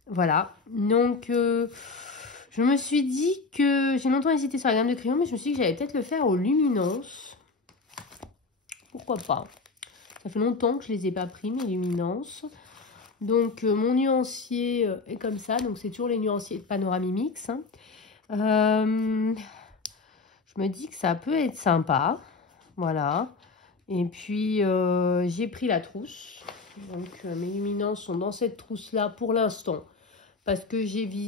Voilà. Donc... je me suis dit que j'ai longtemps hésité sur la gamme de crayons, mais je me suis dit que j'allais peut-être le faire au Luminance. Pourquoi pas? Ça fait longtemps que je ne les ai pas pris, mes Luminance. Donc, mon nuancier est comme ça. Donc, c'est toujours les nuanciers de Panoramimix. Hein. Je me dis que ça peut être sympa. Voilà. Et puis, j'ai pris la trousse. Donc, mes Luminance sont dans cette trousse-là pour l'instant. Parce que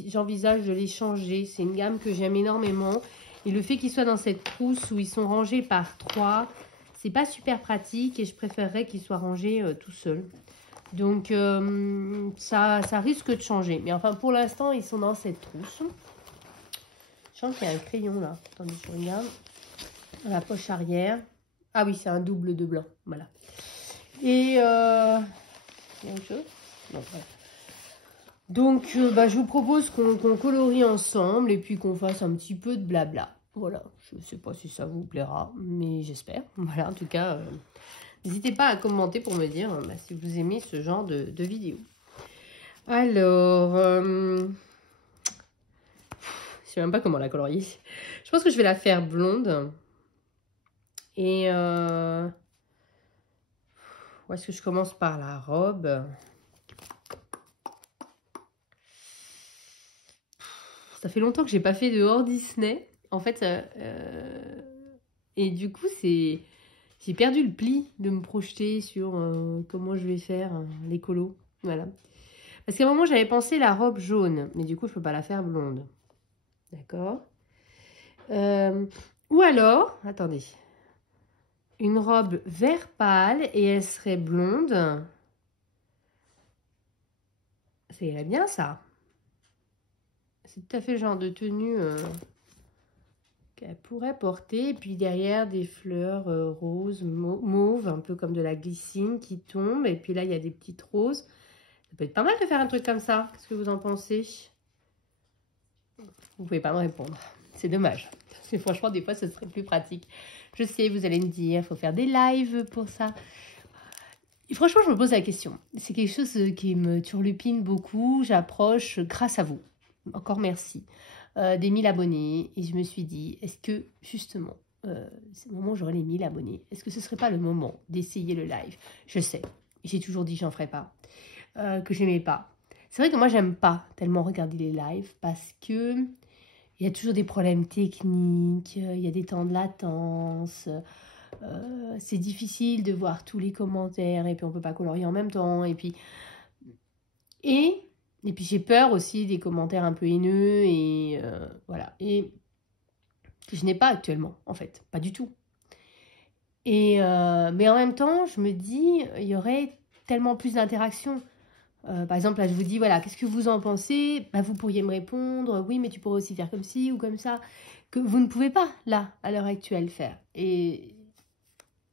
j'envisage de les changer. C'est une gamme que j'aime énormément. Et le fait qu'ils soient dans cette trousse où ils sont rangés par 3, c'est pas super pratique et je préférerais qu'ils soient rangés tout seuls. Donc, ça risque de changer. Mais enfin, pour l'instant, ils sont dans cette trousse. Je sens qu'il y a un crayon là. Attendez, je regarde. Dans la poche arrière. Ah oui, c'est un double de blanc. Voilà. Et, il y a autre chose? Non, voilà. Donc, je vous propose qu'on colorie ensemble et puis qu'on fasse un petit peu de blabla. Voilà, je ne sais pas si ça vous plaira, mais j'espère. Voilà, en tout cas, n'hésitez pas à commenter pour me dire si vous aimez ce genre de vidéo. Alors, je sais même pas comment la colorier. Je pense que je vais la faire blonde. Et où est-ce que je commence par la robe? Ça fait longtemps que j'ai pas fait de hors Disney. En fait, et du coup, j'ai perdu le pli de me projeter sur comment je vais faire les colos. Voilà. Parce qu'à un moment, j'avais pensé la robe jaune. Mais du coup, je peux pas la faire blonde. D'accord. Ou alors, attendez. Une robe vert pâle et elle serait blonde. Ça irait bien, ça. C'est tout à fait le genre de tenue qu'elle pourrait porter. Et puis derrière, des fleurs roses, mauves, un peu comme de la glycine qui tombe. Et puis là, il y a des petites roses. Ça peut être pas mal de faire un truc comme ça. Qu'est-ce que vous en pensez? Vous pouvez pas me répondre. C'est dommage. Parce que franchement, des fois, ce serait plus pratique. Je sais, vous allez me dire, il faut faire des lives pour ça. Et franchement, je me pose la question. C'est quelque chose qui me turlupine beaucoup. J'approche grâce à vous. Encore merci. Des 1000 abonnés. Et je me suis dit, est-ce que, justement, c'est le moment où j'aurai les 1000 abonnés. Est-ce que ce ne serait pas le moment d'essayer le live? Je sais, j'ai toujours dit que j'en ferais pas. Que j'aimais pas. C'est vrai que moi, j'aime pas tellement regarder les lives parce que il y a toujours des problèmes techniques, il y a des temps de latence, c'est difficile de voir tous les commentaires et puis on peut pas colorier en même temps. Et puis j'ai peur aussi des commentaires un peu haineux et voilà. Et que je n'ai pas actuellement, en fait, pas du tout. Mais en même temps, je me dis, il y aurait tellement plus d'interactions. Par exemple, là, je vous dis, voilà, qu'est-ce que vous en pensez? Bah, vous pourriez me répondre, oui, mais tu pourrais aussi faire comme ci ou comme ça, que vous ne pouvez pas, là, à l'heure actuelle, faire. Et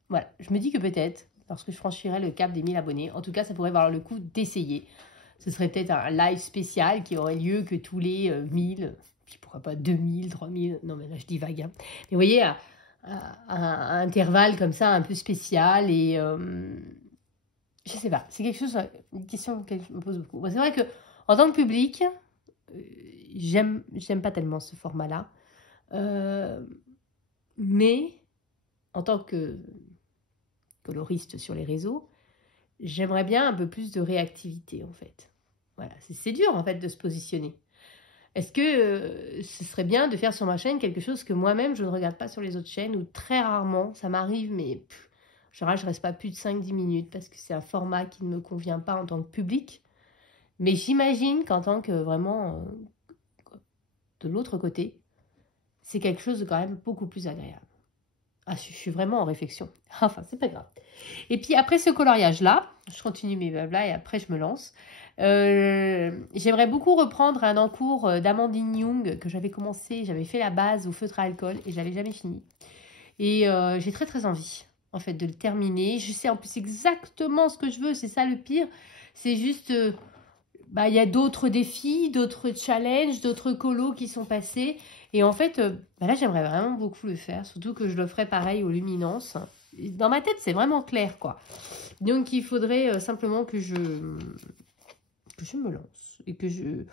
voilà, je me dis que peut-être, lorsque je franchirai le cap des 1000 abonnés, en tout cas, ça pourrait valoir le coup d'essayer. Ce serait peut-être un live spécial qui aurait lieu que tous les 1000, puis pourquoi pas 2000, 3000, non mais là je dis vague. Hein. Mais vous voyez, à intervalle comme ça, un peu spécial et je sais pas, c'est quelque chose, une question que je me pose beaucoup. C'est vrai que en tant que public, j'aime pas tellement ce format-là, mais en tant que coloriste sur les réseaux, j'aimerais bien un peu plus de réactivité en fait. Voilà, c'est dur en fait de se positionner. Est-ce que ce serait bien de faire sur ma chaîne quelque chose que moi-même je ne regarde pas sur les autres chaînes ou très rarement, ça m'arrive mais en général je reste pas plus de 5-10 minutes parce que c'est un format qui ne me convient pas en tant que public. Mais j'imagine qu'en tant que vraiment de l'autre côté, c'est quelque chose de quand même beaucoup plus agréable. Ah, je suis vraiment en réflexion. Enfin, c'est pas grave. Et puis après ce coloriage-là, je continue mes blabla et après je me lance. J'aimerais beaucoup reprendre un encours d'Amandine Young que j'avais commencé, j'avais fait la base au feutre à alcool et je l'avais jamais fini. Et j'ai très très envie en fait de le terminer. Je sais en plus exactement ce que je veux, c'est ça le pire. C'est juste, il y a d'autres défis, d'autres challenges, d'autres colos qui sont passés. Et en fait, là j'aimerais vraiment beaucoup le faire, surtout que je le ferais pareil aux luminances. Dans ma tête, c'est vraiment clair, quoi. Donc, il faudrait simplement que je me lance et que je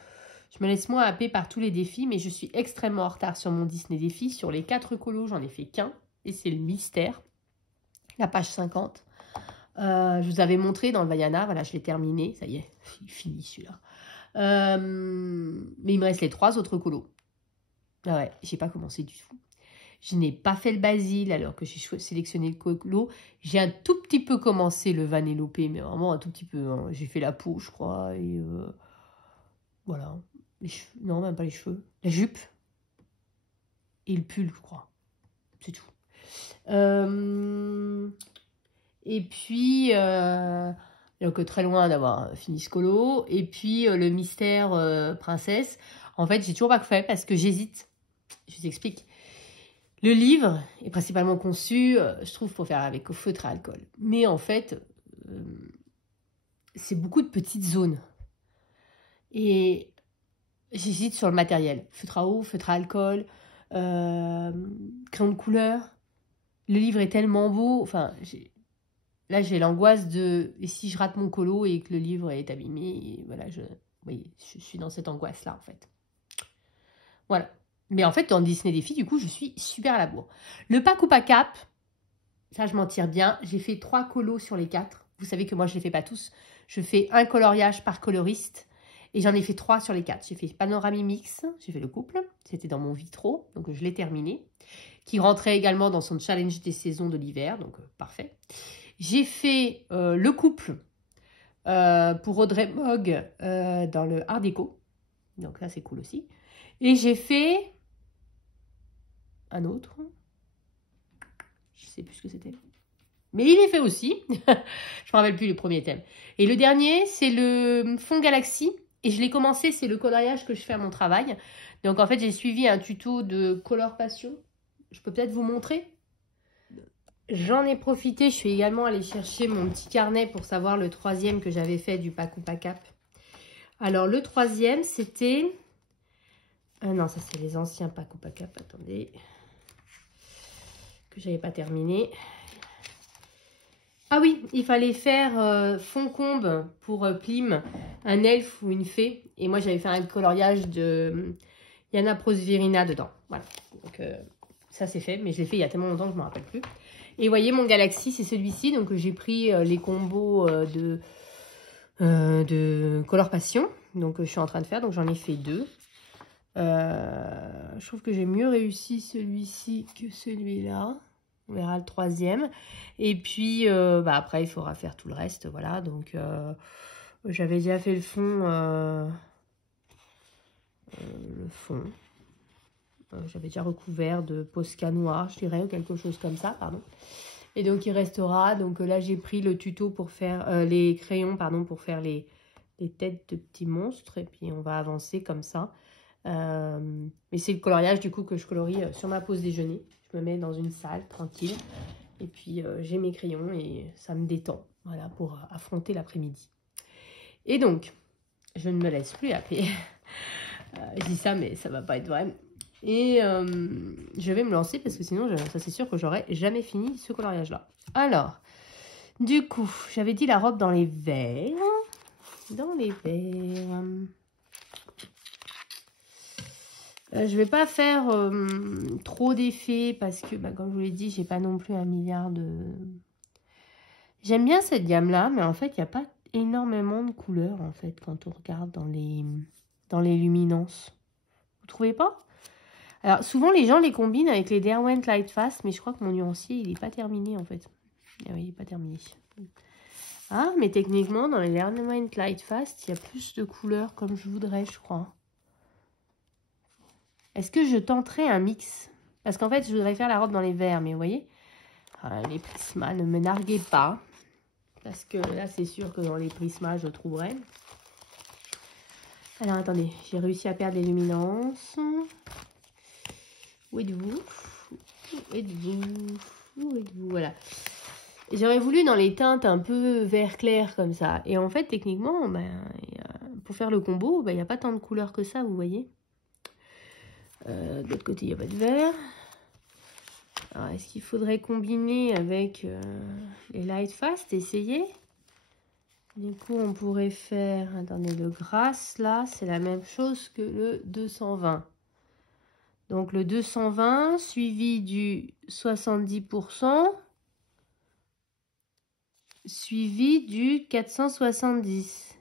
me laisse moins happer par tous les défis. Mais je suis extrêmement en retard sur mon Disney défi. Sur les 4 colos, j'en ai fait qu'un. Et c'est le mystère, la page 50. Je vous avais montré dans le Vaiana. Voilà, je l'ai terminé. Ça y est, il finit celui-là. Mais il me reste les 3 autres colos. Ah ouais, j'ai pas commencé du tout. Je n'ai pas fait le basil alors que j'ai sélectionné le colo. J'ai un tout petit peu commencé le Vanellope, mais vraiment un tout petit peu. Hein. J'ai fait la peau, je crois, et voilà. Les cheveux, non, même pas les cheveux. La jupe et le pull, je crois. C'est tout. Et puis, donc très loin d'avoir fini ce colo. Et puis, le mystère princesse. En fait, j'ai toujours pas fait parce que j'hésite. Je vous explique. Le livre est principalement conçu, je trouve, pour faire avec au feutre à alcool. Mais en fait, c'est beaucoup de petites zones. Et j'hésite sur le matériel. Feutre à eau, feutre à alcool, crayon de couleur. Le livre est tellement beau. Enfin, là, j'ai l'angoisse de... Et si je rate mon colo et que le livre est abîmé, et voilà, oui, je suis dans cette angoisse-là, en fait. Voilà. Mais en fait, dans Disney Défi, du coup, je suis super à la bourre. Le pack ou pas cap, ça, je m'en tire bien. J'ai fait 3 colos sur les 4. Vous savez que moi, je ne les fais pas tous. Je fais un coloriage par coloriste. Et j'en ai fait 3 sur les 4. J'ai fait Panorami Mix. J'ai fait le couple. C'était dans mon vitro. Donc, je l'ai terminé. Qui rentrait également dans son challenge des saisons de l'hiver. Donc, parfait. J'ai fait le couple pour Audrey Mogg dans le Art Déco. Donc, ça, c'est cool aussi. Et j'ai fait un autre. Je sais plus ce que c'était. Mais il est fait aussi. Je ne me rappelle plus le premier thème. Et le dernier, c'est le fond Galaxy. Et je l'ai commencé, c'est le coloriage que je fais à mon travail. Donc en fait, j'ai suivi un tuto de Color Passion. Je peux peut-être vous montrer. J'en ai profité. Je suis également allée chercher mon petit carnet pour savoir le 3e que j'avais fait du pack ou pas cap. Alors le 3e, c'était... non, ça c'est les anciens pack ou pas cap. Attendez. Que j'avais pas terminé. Ah oui, il fallait faire fond-combe pour Plim, un elfe ou une fée. Et moi, j'avais fait un coloriage de Yana Prosvirina dedans. Voilà. Donc, ça, c'est fait. Mais je l'ai fait il y a tellement longtemps que je ne me rappelle plus. Et vous voyez, mon Galaxy, c'est celui-ci. Donc, j'ai pris les combos de Color Passion. Donc, je suis en train de faire. Donc, j'en ai fait 2. Je trouve que j'ai mieux réussi celui-ci que celui-là. On verra le 3e. Et puis, après, il faudra faire tout le reste. Voilà, donc j'avais déjà fait le fond. J'avais déjà recouvert de Posca noir, je dirais, ou quelque chose comme ça, pardon. Et donc, il restera. Donc là, j'ai pris le tuto pour faire les crayons, pardon, pour faire les têtes de petits monstres. Et puis, on va avancer comme ça. Mais c'est le coloriage, du coup, que je colorie sur ma pause déjeuner. Je me mets dans une salle, tranquille. Et puis, j'ai mes crayons et ça me détend, voilà, pour affronter l'après-midi. Et donc, je ne me laisse plus happer. Je dis ça, mais ça va pas être vrai. Et je vais me lancer parce que sinon, ça c'est sûr que j'aurais jamais fini ce coloriage-là. Alors, du coup, j'avais dit la robe dans les verts. Dans les verts. Je vais pas faire trop d'effets parce que, comme je vous l'ai dit, j'ai pas non plus un milliard de... J'aime bien cette gamme-là, mais en fait, il n'y a pas énormément de couleurs, en fait, quand on regarde dans les luminances. Vous trouvez pas? Alors, souvent, les gens les combinent avec les Derwent Lightfast, mais je crois que mon nuancier, il n'est pas terminé, en fait. Ah oui, il n'est pas terminé. Ah, mais techniquement, dans les Derwent Lightfast, il y a plus de couleurs comme je voudrais, je crois. Est-ce que je tenterai un mix? Parce qu'en fait, je voudrais faire la robe dans les verts, mais vous voyez, les Prisma, ne me narguez pas. Parce que là, c'est sûr que dans les Prisma, je trouverai. Alors, attendez, j'ai réussi à perdre les luminances. Où êtes-vous? Où êtes-vous? Où êtes-vous? Voilà. J'aurais voulu dans les teintes un peu vert clair comme ça. Et en fait, techniquement, pour faire le combo, il n'y a pas tant de couleurs que ça, vous voyez. De l'autre côté, il n'y a pas de vert. Alors, est-ce qu'il faudrait combiner avec les Lightfast, essayer? Du coup, on pourrait faire... Attendez, le Grasse, là, c'est la même chose que le 220. Donc, le 220 suivi du 70%, suivi du 470.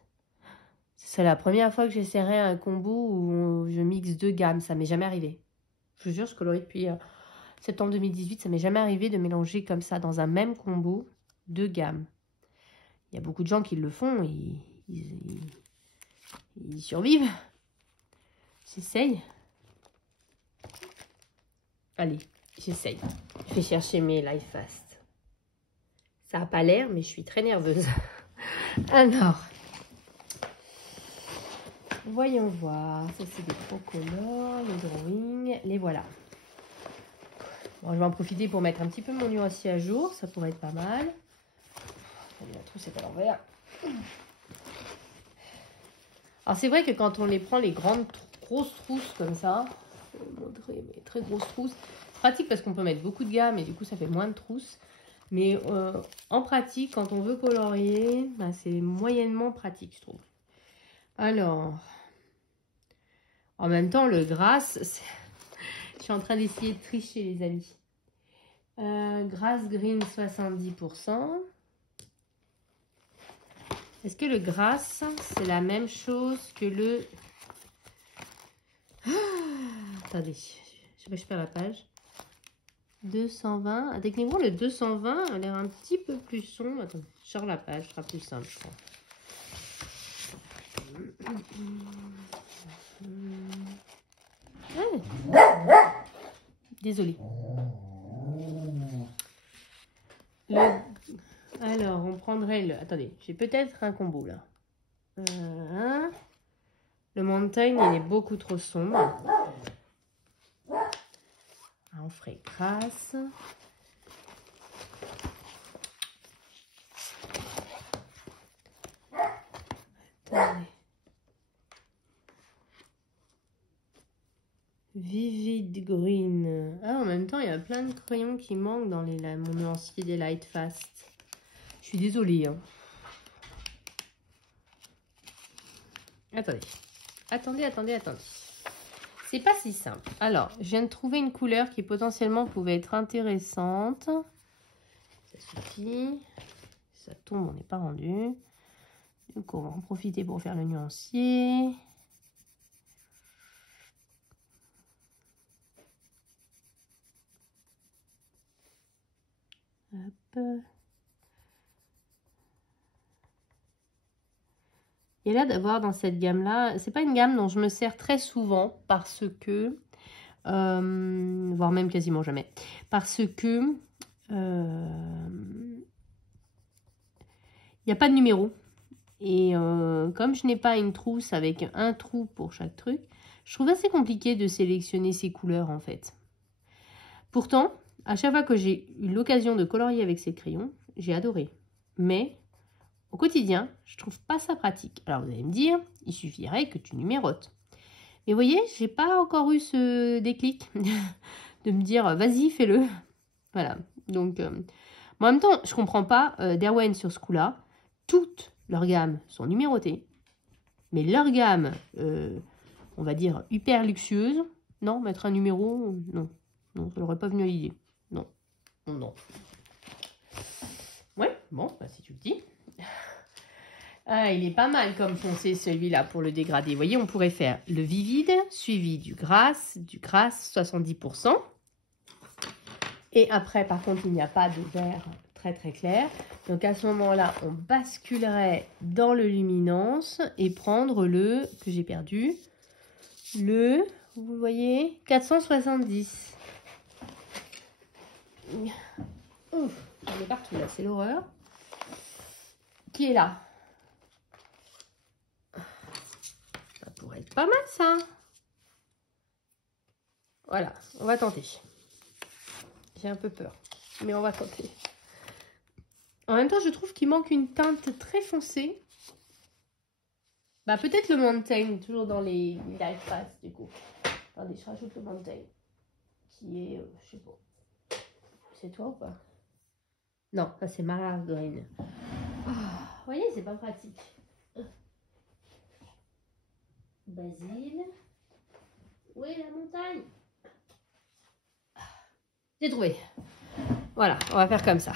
C'est la première fois que j'essaierai un combo où je mixe deux gammes. Ça m'est jamais arrivé. Je vous jure, je colorie depuis septembre 2018. Ça m'est jamais arrivé de mélanger comme ça dans un même combo deux gammes. Il y a beaucoup de gens qui le font et ils survivent. J'essaye. Allez, j'essaye. Je vais chercher mes Lightfast. Ça n'a pas l'air, mais je suis très nerveuse. Alors, voyons voir. Ça, c'est des Procolor, les drawings. Les voilà. Bon, je vais en profiter pour mettre un petit peu mon nuancier à jour. Ça pourrait être pas mal. La trousse est à l'envers. Alors, c'est vrai que quand on les prend, les grandes, grosses trousses comme ça, je vais vous montrer mes très grosses trousses. C'est pratique parce qu'on peut mettre beaucoup de gammes et du coup, ça fait moins de trousses. Mais en pratique, quand on veut colorier, c'est moyennement pratique, je trouve. Alors, en même temps, le Grasse, je suis en train d'essayer de tricher, les amis. Grass Green 70%. Est-ce que le Grasse, c'est la même chose que le... attendez, je perds la page. 220. Techniquement, le 220 a l'air un petit peu plus sombre. Attends, je sors la page, ce sera plus simple, je crois. Désolée. Alors, on prendrait le... Attendez, j'ai peut-être un combo, là. Le Mountain, il est beaucoup trop sombre. On ferait Grasse. Attendez. Vivid Green. Ah, en même temps, il y a plein de crayons qui manquent dans mon nuancier des Lightfast. Je suis désolée. Hein. Attendez. C'est pas si simple. Alors, je viens de trouver une couleur qui potentiellement pouvait être intéressante. Ça suffit. Ça tombe, on n'est pas rendu. Du coup, on va en profiter pour faire le nuancier. Hop. Et là, d'avoir dans cette gamme-là, c'est pas une gamme dont je me sers très souvent parce que voire même quasiment jamais. Parce que il n'y a pas de numéro. Et comme je n'ai pas une trousse avec un trou pour chaque truc, je trouve assez compliqué de sélectionner ces couleurs en fait. Pourtant, à chaque fois que j'ai eu l'occasion de colorier avec ces crayons, j'ai adoré. Mais au quotidien, je trouve pas ça pratique. Alors vous allez me dire, il suffirait que tu numérotes. Mais vous voyez, j'ai pas encore eu ce déclic de me dire vas-y, fais-le. Voilà. Donc, en même temps, je comprends pas Derwent sur ce coup-là. Toutes leurs gammes sont numérotées, mais leur gamme, on va dire hyper luxueuse, non, mettre un numéro, non, non, ça n'aurait pas venu à l'idée. Non, non, non. Ouais, bon, bah, si tu le dis. Ah, il est pas mal comme foncé celui-là pour le dégradé. Vous voyez, on pourrait faire le vivide suivi du grasse 70%. Et après, par contre, il n'y a pas de vert très très clair. Donc à ce moment-là, on basculerait dans le luminance et prendre le, que j'ai perdu, le, vous voyez, 470. Ouf, j'en ai partout là, c'est l'horreur. Qui est là? Ça pourrait être pas mal ça. Voilà, on va tenter. J'ai un peu peur, mais on va tenter. En même temps, je trouve qu'il manque une teinte très foncée. Bah, peut-être le Mountain, toujours dans les light pass, du coup. Attendez, je rajoute le Mountain. Qui est, je sais pas. C'est toi ou pas? Non, ça c'est Mara Green. Vous voyez, c'est pas pratique. Basile. Où est la montagne? J'ai trouvé. Voilà, on va faire comme ça.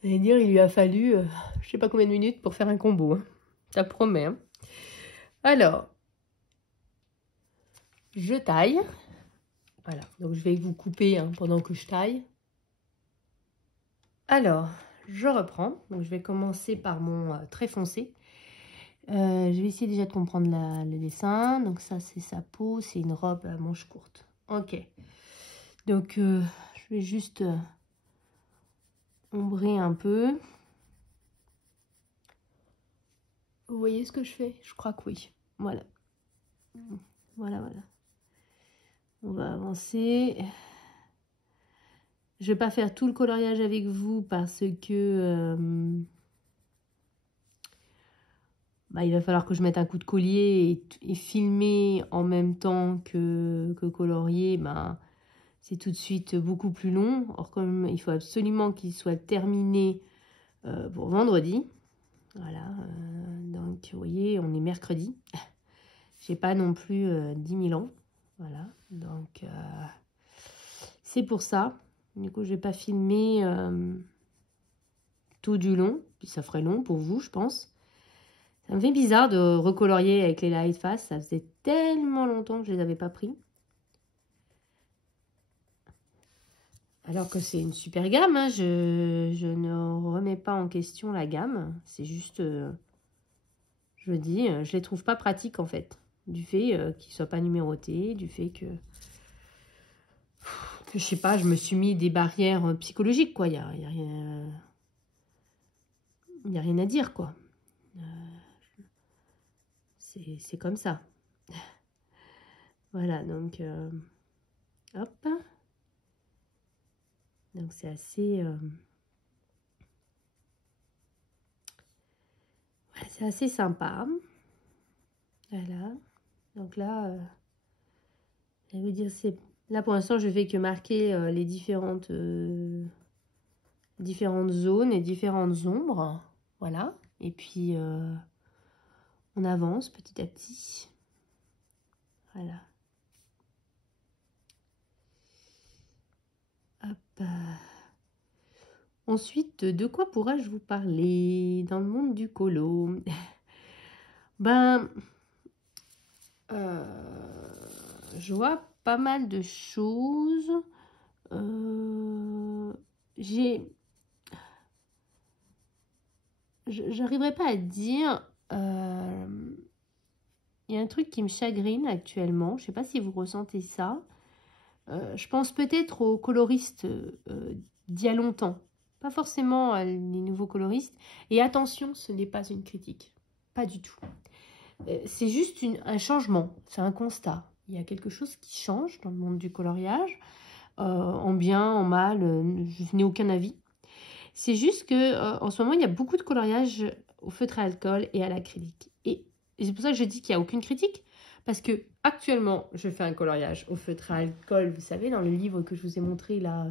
Vous allez dire, il lui a fallu, je sais pas combien de minutes pour faire un combo. Hein. Ça promet. Hein. Alors, je taille. Voilà, donc je vais vous couper hein, pendant que je taille. Alors, je reprends. Donc, je vais commencer par mon trait foncé. Je vais essayer déjà de comprendre le dessin. Donc, ça, c'est sa peau. C'est une robe à manches courtes. Ok. Donc, je vais juste ombrer un peu. Vous voyez ce que je fais? Je crois que oui. Voilà. Voilà, voilà. On va avancer. Je vais pas faire tout le coloriage avec vous parce que bah, il va falloir que je mette un coup de collier et filmer en même temps que colorier. Bah, c'est tout de suite beaucoup plus long. Or, comme il faut absolument qu'il soit terminé pour vendredi. Voilà. Donc, vous voyez, on est mercredi. J'ai pas non plus 10 000 ans. Voilà. Donc, c'est pour ça. Du coup, je vais pas filmer tout du long. Puis ça ferait long pour vous, je pense. Ça me fait bizarre de recolorier avec les light face. Ça faisait tellement longtemps que je les avais pas pris. Alors que c'est une super gamme. Hein. Je ne remets pas en question la gamme. C'est juste, je dis, je les trouve pas pratiques en fait. Du fait qu'ils ne soient pas numérotés. Du fait que je sais pas, je me suis mis des barrières psychologiques, quoi. Il y a rien à dire, quoi. C'est comme ça. Voilà, donc, hop. Donc, c'est assez... c'est assez sympa. Voilà. Donc là, je vais vous dire, c'est... Là, pour l'instant, je fais que marquer les différentes zones et différentes ombres. Voilà. Et puis, on avance petit à petit. Voilà. Hop. Ensuite, de quoi pourrais-je vous parler dans le monde du colo? Ben, je vois pas mal de choses. J'arriverai pas à dire il y a un truc qui me chagrine actuellement. Je ne sais pas si vous ressentez ça. Je pense peut-être aux coloristes d'il y a longtemps. Pas forcément les nouveaux coloristes. Et attention, ce n'est pas une critique. Pas du tout. C'est juste un changement. C'est un constat. Il y a quelque chose qui change dans le monde du coloriage. En bien, en mal, je n'ai aucun avis. C'est juste que en ce moment, il y a beaucoup de coloriage au feutre à alcool et à l'acrylique. Et c'est pour ça que je dis qu'il n'y a aucune critique. Parce que actuellement, je fais un coloriage au feutre à alcool. Vous savez, dans le livre que je vous ai montré, là,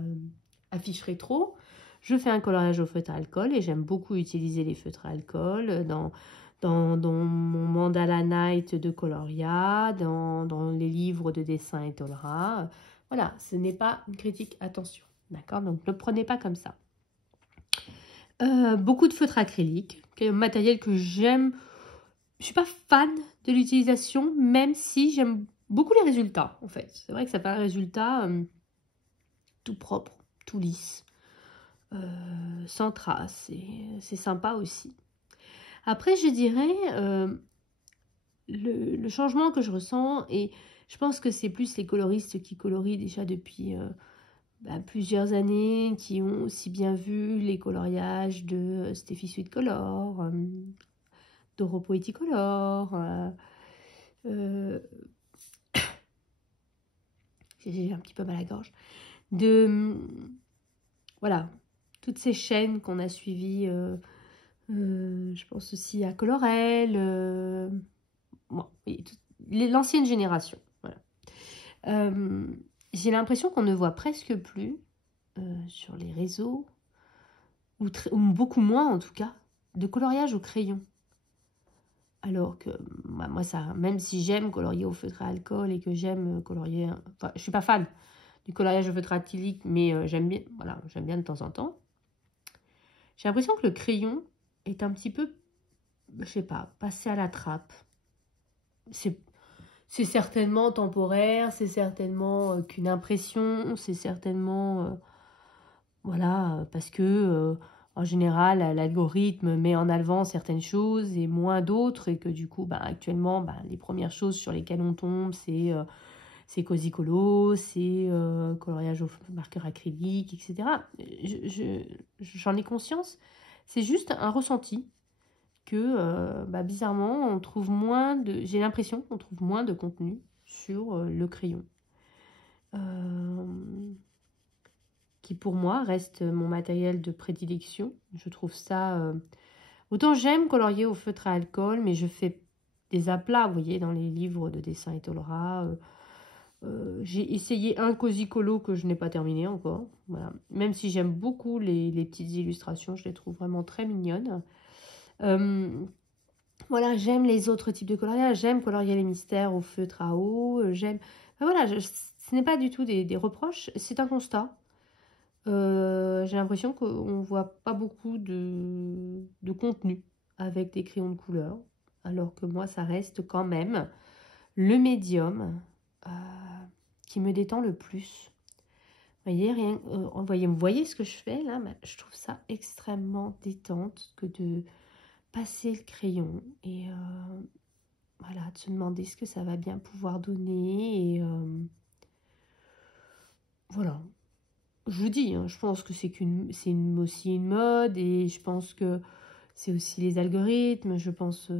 affiche rétro, je fais un coloriage au feutre à alcool et j'aime beaucoup utiliser les feutres à alcool dans mon mandala night de Coloria, dans les livres de dessin et Tolra. Voilà, ce n'est pas une critique, attention. D'accord? Donc, ne le prenez pas comme ça. Beaucoup de feutres acryliques, un matériel que j'aime. Je ne suis pas fan de l'utilisation, même si j'aime beaucoup les résultats, en fait. C'est vrai que ça fait un résultat tout propre, tout lisse, sans traces. C'est sympa aussi. Après, je dirais, le changement que je ressens, et je pense que c'est plus les coloristes qui colorient déjà depuis plusieurs années, qui ont aussi bien vu les coloriages de Steffi Sweet Color, Doro Poeticolor, j'ai un petit peu mal à la gorge, voilà, toutes ces chaînes qu'on a suivies, je pense aussi à Colorel, bon, l'ancienne génération, voilà. J'ai l'impression qu'on ne voit presque plus sur les réseaux, ou beaucoup moins en tout cas, de coloriage au crayon. Alors que moi, ça, même si j'aime colorier au feutre à alcool et que j'aime colorier... Enfin, je ne suis pas fan du coloriage au feutre acrylique, mais j'aime bien, voilà, j'aime bien de temps en temps. J'ai l'impression que le crayon est un petit peu, je sais pas, passé à la trappe. C'est certainement temporaire, c'est certainement qu'une impression, c'est certainement... voilà, parce que... en général, l'algorithme met en avant certaines choses et moins d'autres, et que du coup, actuellement, les premières choses sur lesquelles on tombe, c'est Cosicolo, c'est coloriage au marqueur acrylique, etc. J'en ai conscience, c'est juste un ressenti que, bizarrement, on trouve moins de... J'ai l'impression qu'on trouve moins de contenu sur le crayon. Qui pour moi reste mon matériel de prédilection. Je trouve ça... Autant j'aime colorier au feutre à alcool, mais je fais des aplats, vous voyez, dans les livres de dessin et Tolra. J'ai essayé un Cosicolo que je n'ai pas terminé encore. Voilà. Même si j'aime beaucoup les petites illustrations, je les trouve vraiment très mignonnes. Voilà, j'aime les autres types de coloriage. J'aime colorier les mystères au feutre à eau. J'aime... voilà, ce n'est pas du tout des reproches, c'est un constat. J'ai l'impression qu'on ne voit pas beaucoup de contenu avec des crayons de couleur, alors que moi, ça reste quand même le médium qui me détend le plus. Vous voyez ce que je fais là? Je trouve ça extrêmement détente que de passer le crayon et voilà, de se demander ce que ça va bien pouvoir donner. Et voilà. Je vous dis, je pense que c'est aussi une mode, et je pense que c'est aussi les algorithmes. Je pense,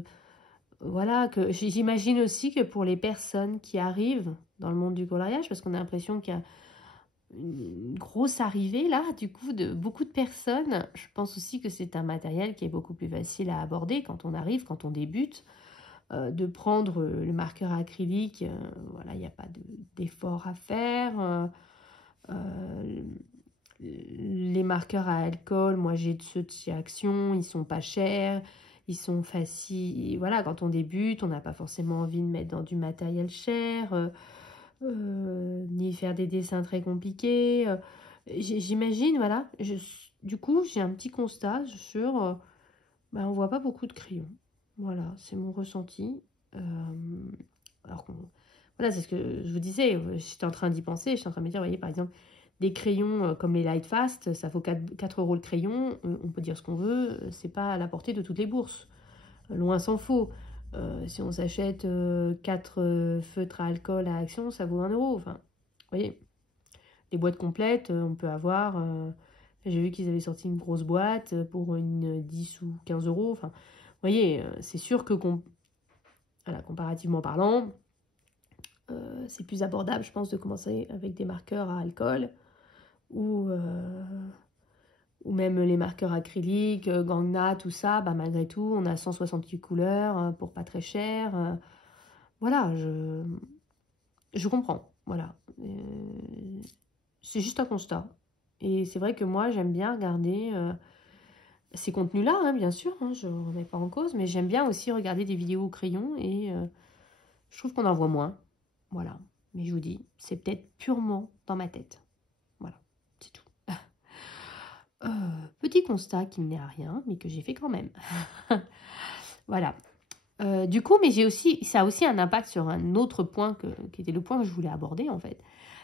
voilà, que j'imagine aussi que pour les personnes qui arrivent dans le monde du coloriage, parce qu'on a l'impression qu'il y a une grosse arrivée là, du coup, de beaucoup de personnes, je pense aussi que c'est un matériel qui est beaucoup plus facile à aborder quand on arrive, quand on débute, de prendre le marqueur acrylique, voilà, il n'y a pas d'effort à faire. Les marqueurs à alcool, moi j'ai ceux de chez Action, ils sont pas chers, ils sont faciles. Voilà, quand on débute, on n'a pas forcément envie de mettre dans du matériel cher, ni faire des dessins très compliqués. J'imagine, voilà, du coup j'ai un petit constat sur, on voit pas beaucoup de crayons. Voilà, c'est mon ressenti. Alors voilà, c'est ce que je vous disais, j'étais en train d'y penser, j'étais en train de me dire, vous voyez, par exemple, des crayons comme les Lightfast, ça vaut 4 € le crayon, on peut dire ce qu'on veut, c'est pas à la portée de toutes les bourses, loin s'en faut. Si on s'achète 4 feutres à alcool à Action, ça vaut 1 euro. Enfin, vous voyez, les boîtes complètes, on peut avoir... j'ai vu qu'ils avaient sorti une grosse boîte pour une 10 ou 15 euros. Enfin, vous voyez, c'est sûr que voilà, comparativement parlant, c'est plus abordable, je pense, de commencer avec des marqueurs à alcool ou même les marqueurs acryliques, Gangna, tout ça. Bah, malgré tout, on a 168 couleurs pour pas très cher. Voilà, je comprends. Voilà. C'est juste un constat. Et c'est vrai que moi, j'aime bien regarder ces contenus-là, hein, bien sûr, hein, je ne remets pas en cause, mais j'aime bien aussi regarder des vidéos au crayon et je trouve qu'on en voit moins. Voilà. Mais je vous dis, c'est peut-être purement dans ma tête. Voilà, c'est tout. Petit constat qui ne n'est à rien, mais que j'ai fait quand même. Voilà. Du coup, mais ça a aussi un impact sur un autre point qui était le point que je voulais aborder en fait.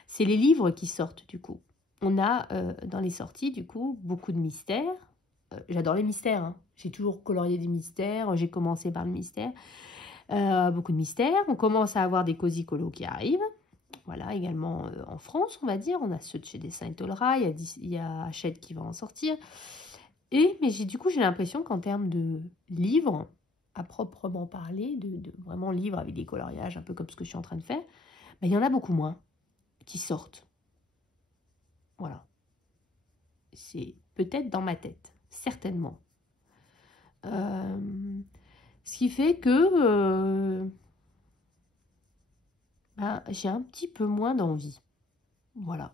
C'est les livres qui sortent du coup. On a dans les sorties du coup beaucoup de mystères. J'adore les mystères, hein. J'ai toujours colorié des mystères. J'ai commencé par le mystère. Beaucoup de mystères. On commence à avoir des cosy colos qui arrivent. Voilà, également en France, on va dire. On a ceux de chez Dessin et Tolera. Il y a Hachette qui va en sortir. Mais du coup, j'ai l'impression qu'en termes de livres, à proprement parler, de vraiment livres avec des coloriages, un peu comme ce que je suis en train de faire, ben, il y en a beaucoup moins qui sortent. Voilà. C'est peut-être dans ma tête, certainement. Ce qui fait que ben, j'ai un petit peu moins d'envie. Voilà.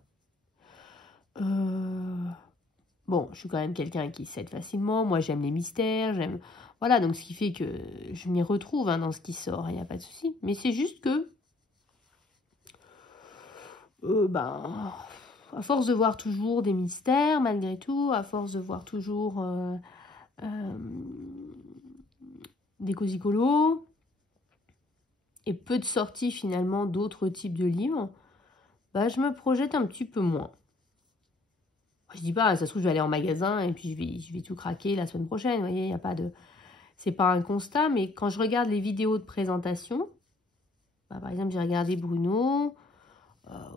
Bon, je suis quand même quelqu'un qui cède facilement. Moi, j'aime les mystères. Voilà, donc ce qui fait que je m'y retrouve hein, dans ce qui sort. Il n'y a pas de souci. Mais c'est juste que, ben, à force de voir toujours des mystères, malgré tout, à force de voir toujours des cosicolos et peu de sorties finalement d'autres types de livres, bah, je me projette un petit peu moins. Je dis pas, ça se trouve, je vais aller en magasin et puis je vais tout craquer la semaine prochaine. Vous voyez, il n'y a pas de... C'est pas un constat, mais quand je regarde les vidéos de présentation, bah, par exemple, j'ai regardé Bruno.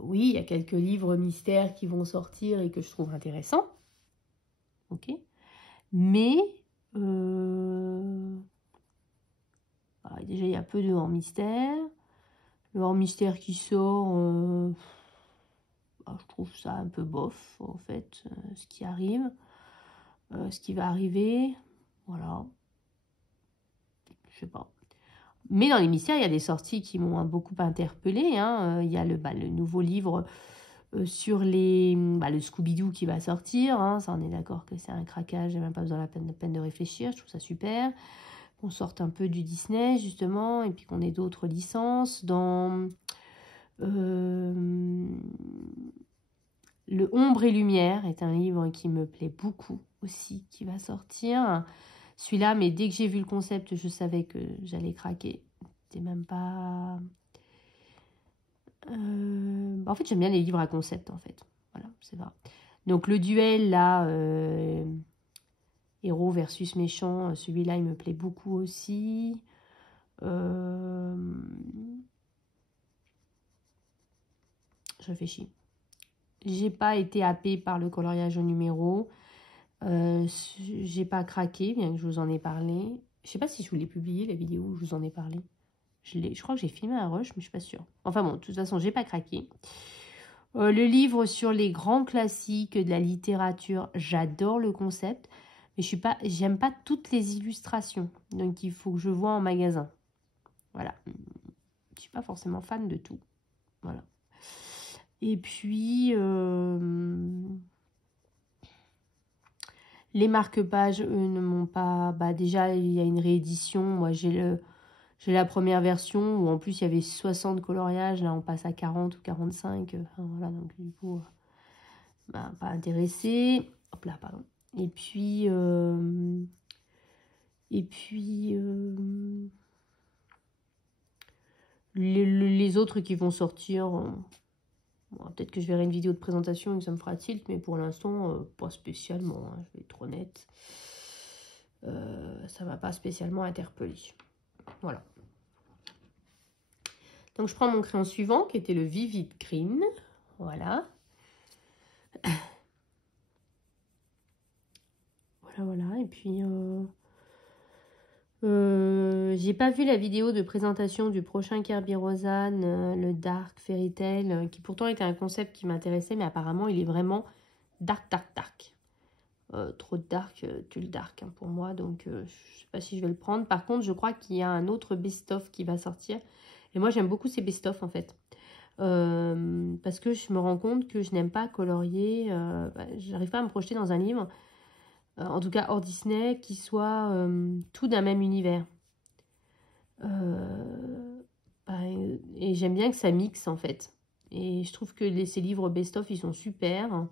Oui, il y a quelques livres mystères qui vont sortir et que je trouve intéressants. Ok. Mais, déjà, il y a peu de hors-mystère. Le hors-mystère qui sort, je trouve ça un peu bof, en fait, ce qui arrive. Ce qui va arriver, voilà. Je sais pas. Mais dans les mystères, il y a des sorties qui m'ont beaucoup interpellée. Hein. Il y a le nouveau livre sur le Scooby-Doo qui va sortir. Hein. Ça, on est d'accord que c'est un craquage. J'ai même pas besoin de la peine de réfléchir. Je trouve ça super. Qu'on sorte un peu du Disney, justement. Et puis qu'on ait d'autres licences. Dans Le Ombre et Lumière est un livre qui me plaît beaucoup aussi, qui va sortir. Celui-là, mais dès que j'ai vu le concept, je savais que j'allais craquer. C'était même pas... En fait, j'aime bien les livres à concept, en fait. Voilà, c'est vrai. Donc, le duel, là, héros versus méchant, celui-là, il me plaît beaucoup aussi. Je réfléchis. J'ai pas été happée par le coloriage au numéro. J'ai pas craqué, bien que je vous en ai parlé. Je sais pas si je vous l'ai publié, la vidéo où je vous en ai parlé. Je crois que j'ai filmé un rush, mais je suis pas sûre. Enfin bon, de toute façon, j'ai pas craqué. Le livre sur les grands classiques de la littérature, j'adore le concept, mais j'aime pas toutes les illustrations. Donc il faut que je vois en magasin. Voilà. Je suis pas forcément fan de tout. Voilà. Et puis les marque-pages, eux, ne m'ont pas... Bah, déjà, il y a une réédition. Moi, j'ai la première version où en plus il y avait 60 coloriages. Là, on passe à 40 ou 45. Enfin, voilà, donc du coup, pas intéressé. Hop là, pardon. Et puis les autres qui vont sortir, bon, peut-être que je verrai une vidéo de présentation et que ça me fera tilt, mais pour l'instant, pas spécialement, je vais être honnête. Ça m'a pas spécialement interpellée. Voilà. Donc, je prends mon crayon suivant, qui était le Vivid Green. Voilà. Voilà. Et puis, j'ai pas vu la vidéo de présentation du prochain Kerby Rosanne, le Dark Fairy Tale, qui pourtant était un concept qui m'intéressait, mais apparemment, il est vraiment dark. Trop de dark, too dark pour moi, donc je sais pas si je vais le prendre. Par contre, je crois qu'il y a un autre best-of qui va sortir. Et moi, j'aime beaucoup ces best-of, en fait. Parce que je me rends compte que je n'aime pas colorier. J'arrive pas à me projeter dans un livre, en tout cas hors Disney, qui soit tout d'un même univers. Et j'aime bien que ça mixe, en fait. Et je trouve que ces livres best-of, ils sont super.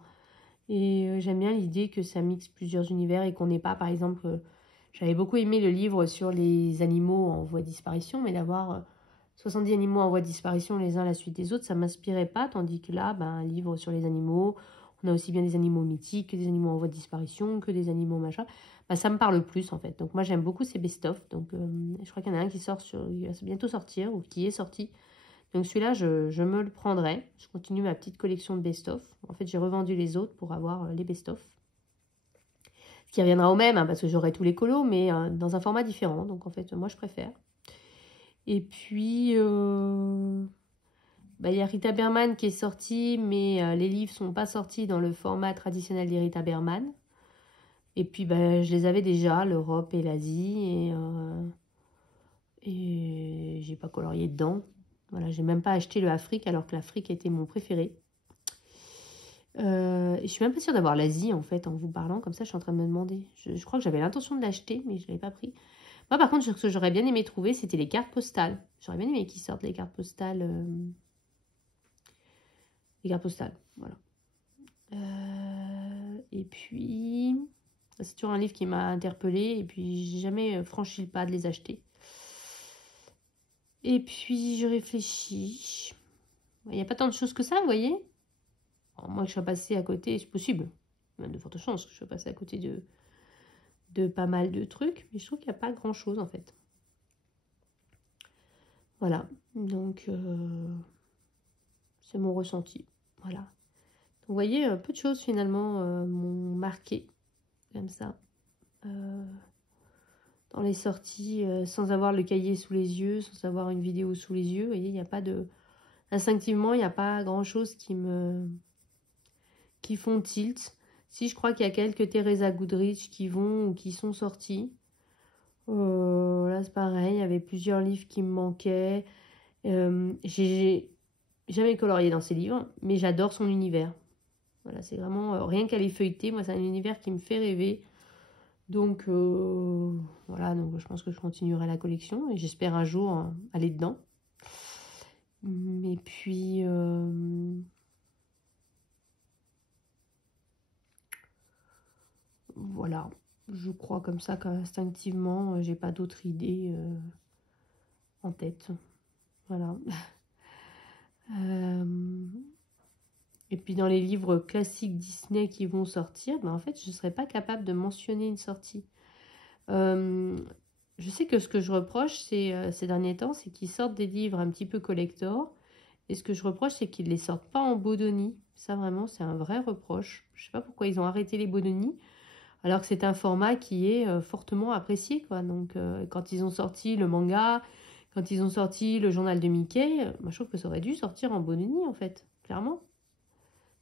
Et j'aime bien l'idée que ça mixe plusieurs univers et qu'on n'ait pas, par exemple, j'avais beaucoup aimé le livre sur les animaux en voie de disparition, mais d'avoir 70 animaux en voie de disparition les uns à la suite des autres, ça ne m'inspirait pas, tandis que là, un livre sur les animaux, on a aussi bien des animaux mythiques que des animaux en voie de disparition, que des animaux machin, ça me parle plus en fait. Donc moi j'aime beaucoup ces best-of, donc je crois qu'il y en a un qui va bientôt sortir, ou qui est sorti. Donc celui-là, je me le prendrai. Je continue ma petite collection de best-of. En fait, j'ai revendu les autres pour avoir les best-of. Ce qui reviendra au même, parce que j'aurai tous les colos, mais dans un format différent. Donc en fait, moi, je préfère. Et puis, il y a Rita Berman qui est sortie, mais les livres ne sont pas sortis dans le format traditionnel des Rita Berman. Et puis, je les avais déjà, l'Europe et l'Asie. Et j'ai pas colorié dedans. Voilà, j'ai même pas acheté le Afrique, alors que l'Afrique était mon préféré. Je suis même pas sûre d'avoir l'Asie, en fait, en vous parlant. Comme ça, je suis en train de me demander. Je crois que j'avais l'intention de l'acheter, mais je ne l'avais pas pris. Moi, par contre, ce que j'aurais bien aimé trouver, c'était les cartes postales. J'aurais bien aimé qu'ils sortent les cartes postales. Les cartes postales, voilà. Et puis, c'est toujours un livre qui m'a interpellée. Et puis, j'ai jamais franchi le pas de les acheter. Et puis, je réfléchis. Il n'y a pas tant de choses que ça, vous voyez. Alors, moi, je suis passée à côté, c'est possible. Même de fortes chances que je sois passée à côté de pas mal de trucs. Mais je trouve qu'il n'y a pas grand-chose, en fait. Voilà. Donc, c'est mon ressenti. Voilà. Donc, vous voyez, peu de choses, finalement, m'ont marqué. Comme ça. Dans les sorties, sans avoir le cahier sous les yeux, sans avoir une vidéo sous les yeux. Vous voyez, il n'y a pas de... Instinctivement, il n'y a pas grand-chose qui font tilt. Si, je crois qu'il y a quelques Teresa Goodrich qui vont ou qui sont sortis. Là, c'est pareil. Il y avait plusieurs livres qui me manquaient. J'ai jamais colorié dans ces livres, mais j'adore son univers. Voilà, c'est vraiment... rien qu'à les feuilleter, moi, c'est un univers qui me fait rêver. Donc, voilà, donc je pense que je continuerai la collection et j'espère un jour aller dedans. Et puis, voilà, je crois comme ça qu'instinctivement, j'ai pas d'autres idées en tête. Voilà. Et puis dans les livres classiques Disney qui vont sortir, en fait, je ne serais pas capable de mentionner une sortie. Je sais que ce que je reproche ces derniers temps, c'est qu'ils sortent des livres un petit peu collector. Et ce que je reproche, c'est qu'ils ne les sortent pas en Bodoni. Ça, vraiment, c'est un vrai reproche. Je ne sais pas pourquoi ils ont arrêté les Bodoni, alors que c'est un format qui est fortement apprécié, quoi. Donc, quand ils ont sorti le manga, quand ils ont sorti le journal de Mickey, je trouve que ça aurait dû sortir en Bodoni, en fait, clairement.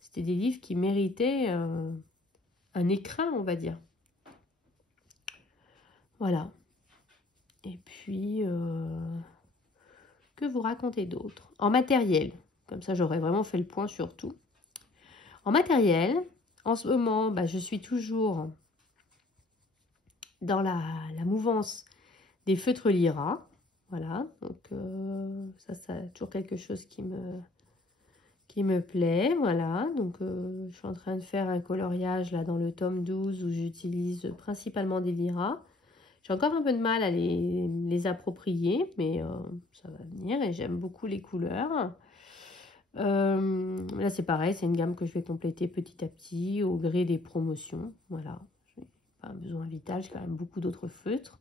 C'était des livres qui méritaient un écrin, on va dire. Voilà. Et puis, que vous racontez d'autre? En matériel, comme ça j'aurais vraiment fait le point sur tout. En matériel, en ce moment, je suis toujours dans la mouvance des feutres Lyra. Voilà, donc ça c'est toujours quelque chose qui me plaît. Voilà, donc je suis en train de faire un coloriage là dans le tome 12 où j'utilise principalement des Lyra. J'ai encore un peu de mal à les approprier, mais ça va venir et j'aime beaucoup les couleurs. Là, c'est pareil, c'est une gamme que je vais compléter petit à petit au gré des promotions. Voilà, je n'ai pas un besoin vital, j'ai quand même beaucoup d'autres feutres.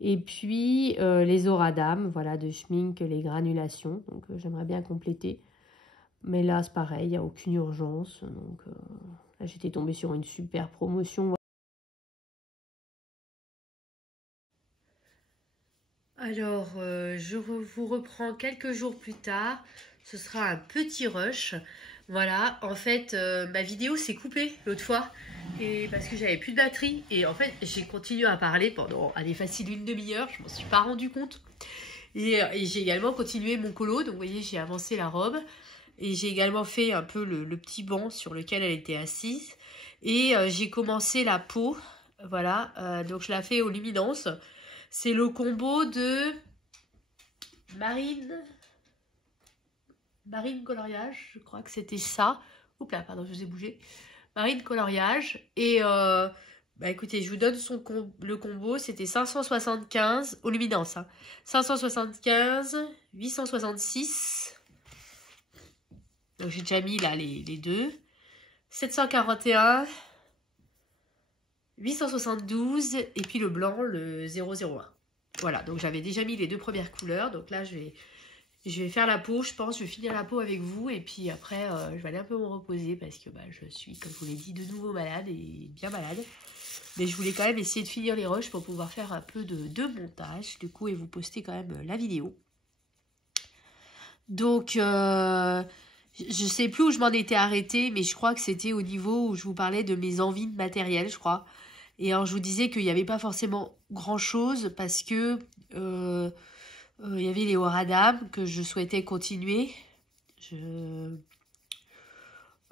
Et puis les Oradam, voilà, de Schmink, les granulations. Donc j'aimerais bien compléter. Mais là, c'est pareil, il n'y a aucune urgence. Donc là, j'étais tombée sur une super promotion. Alors, vous reprends quelques jours plus tard. Ce sera un petit rush. Voilà, en fait, ma vidéo s'est coupée l'autre fois. Et parce que j'avais plus de batterie. Et en fait, j'ai continué à parler pendant, allez, facile une demi-heure. Je m'en suis pas rendu compte. Et j'ai également continué mon colo. Donc, vous voyez, j'ai avancé la robe. Et j'ai également fait un peu le petit banc sur lequel elle était assise. Et j'ai commencé la peau. Voilà, donc je la fais aux luminances. C'est le combo de Marine coloriage, je crois que c'était ça. Oups là, pardon, je vous ai bougé. Marine coloriage. Et bah écoutez, je vous donne le combo. C'était 575 aux luminances. Hein. 575, 866. Donc j'ai déjà mis là les deux. 741, 872 et puis le blanc, le 001. Voilà, donc j'avais déjà mis les deux premières couleurs. Donc là, je vais faire la peau, je pense. Je vais finir la peau avec vous. Et puis après, je vais aller un peu me reposer parce que bah, je suis, comme je vous l'ai dit, de nouveau malade et bien malade. Mais je voulais quand même essayer de finir les rushs pour pouvoir faire un peu de montage, du coup, et vous poster quand même la vidéo. Donc, je sais plus où je m'en étais arrêtée, mais je crois que c'était au niveau où je vous parlais de mes envies de matériel, je crois. Et alors, je vous disais qu'il n'y avait pas forcément grand-chose parce que il y avait les Oradam que je souhaitais continuer.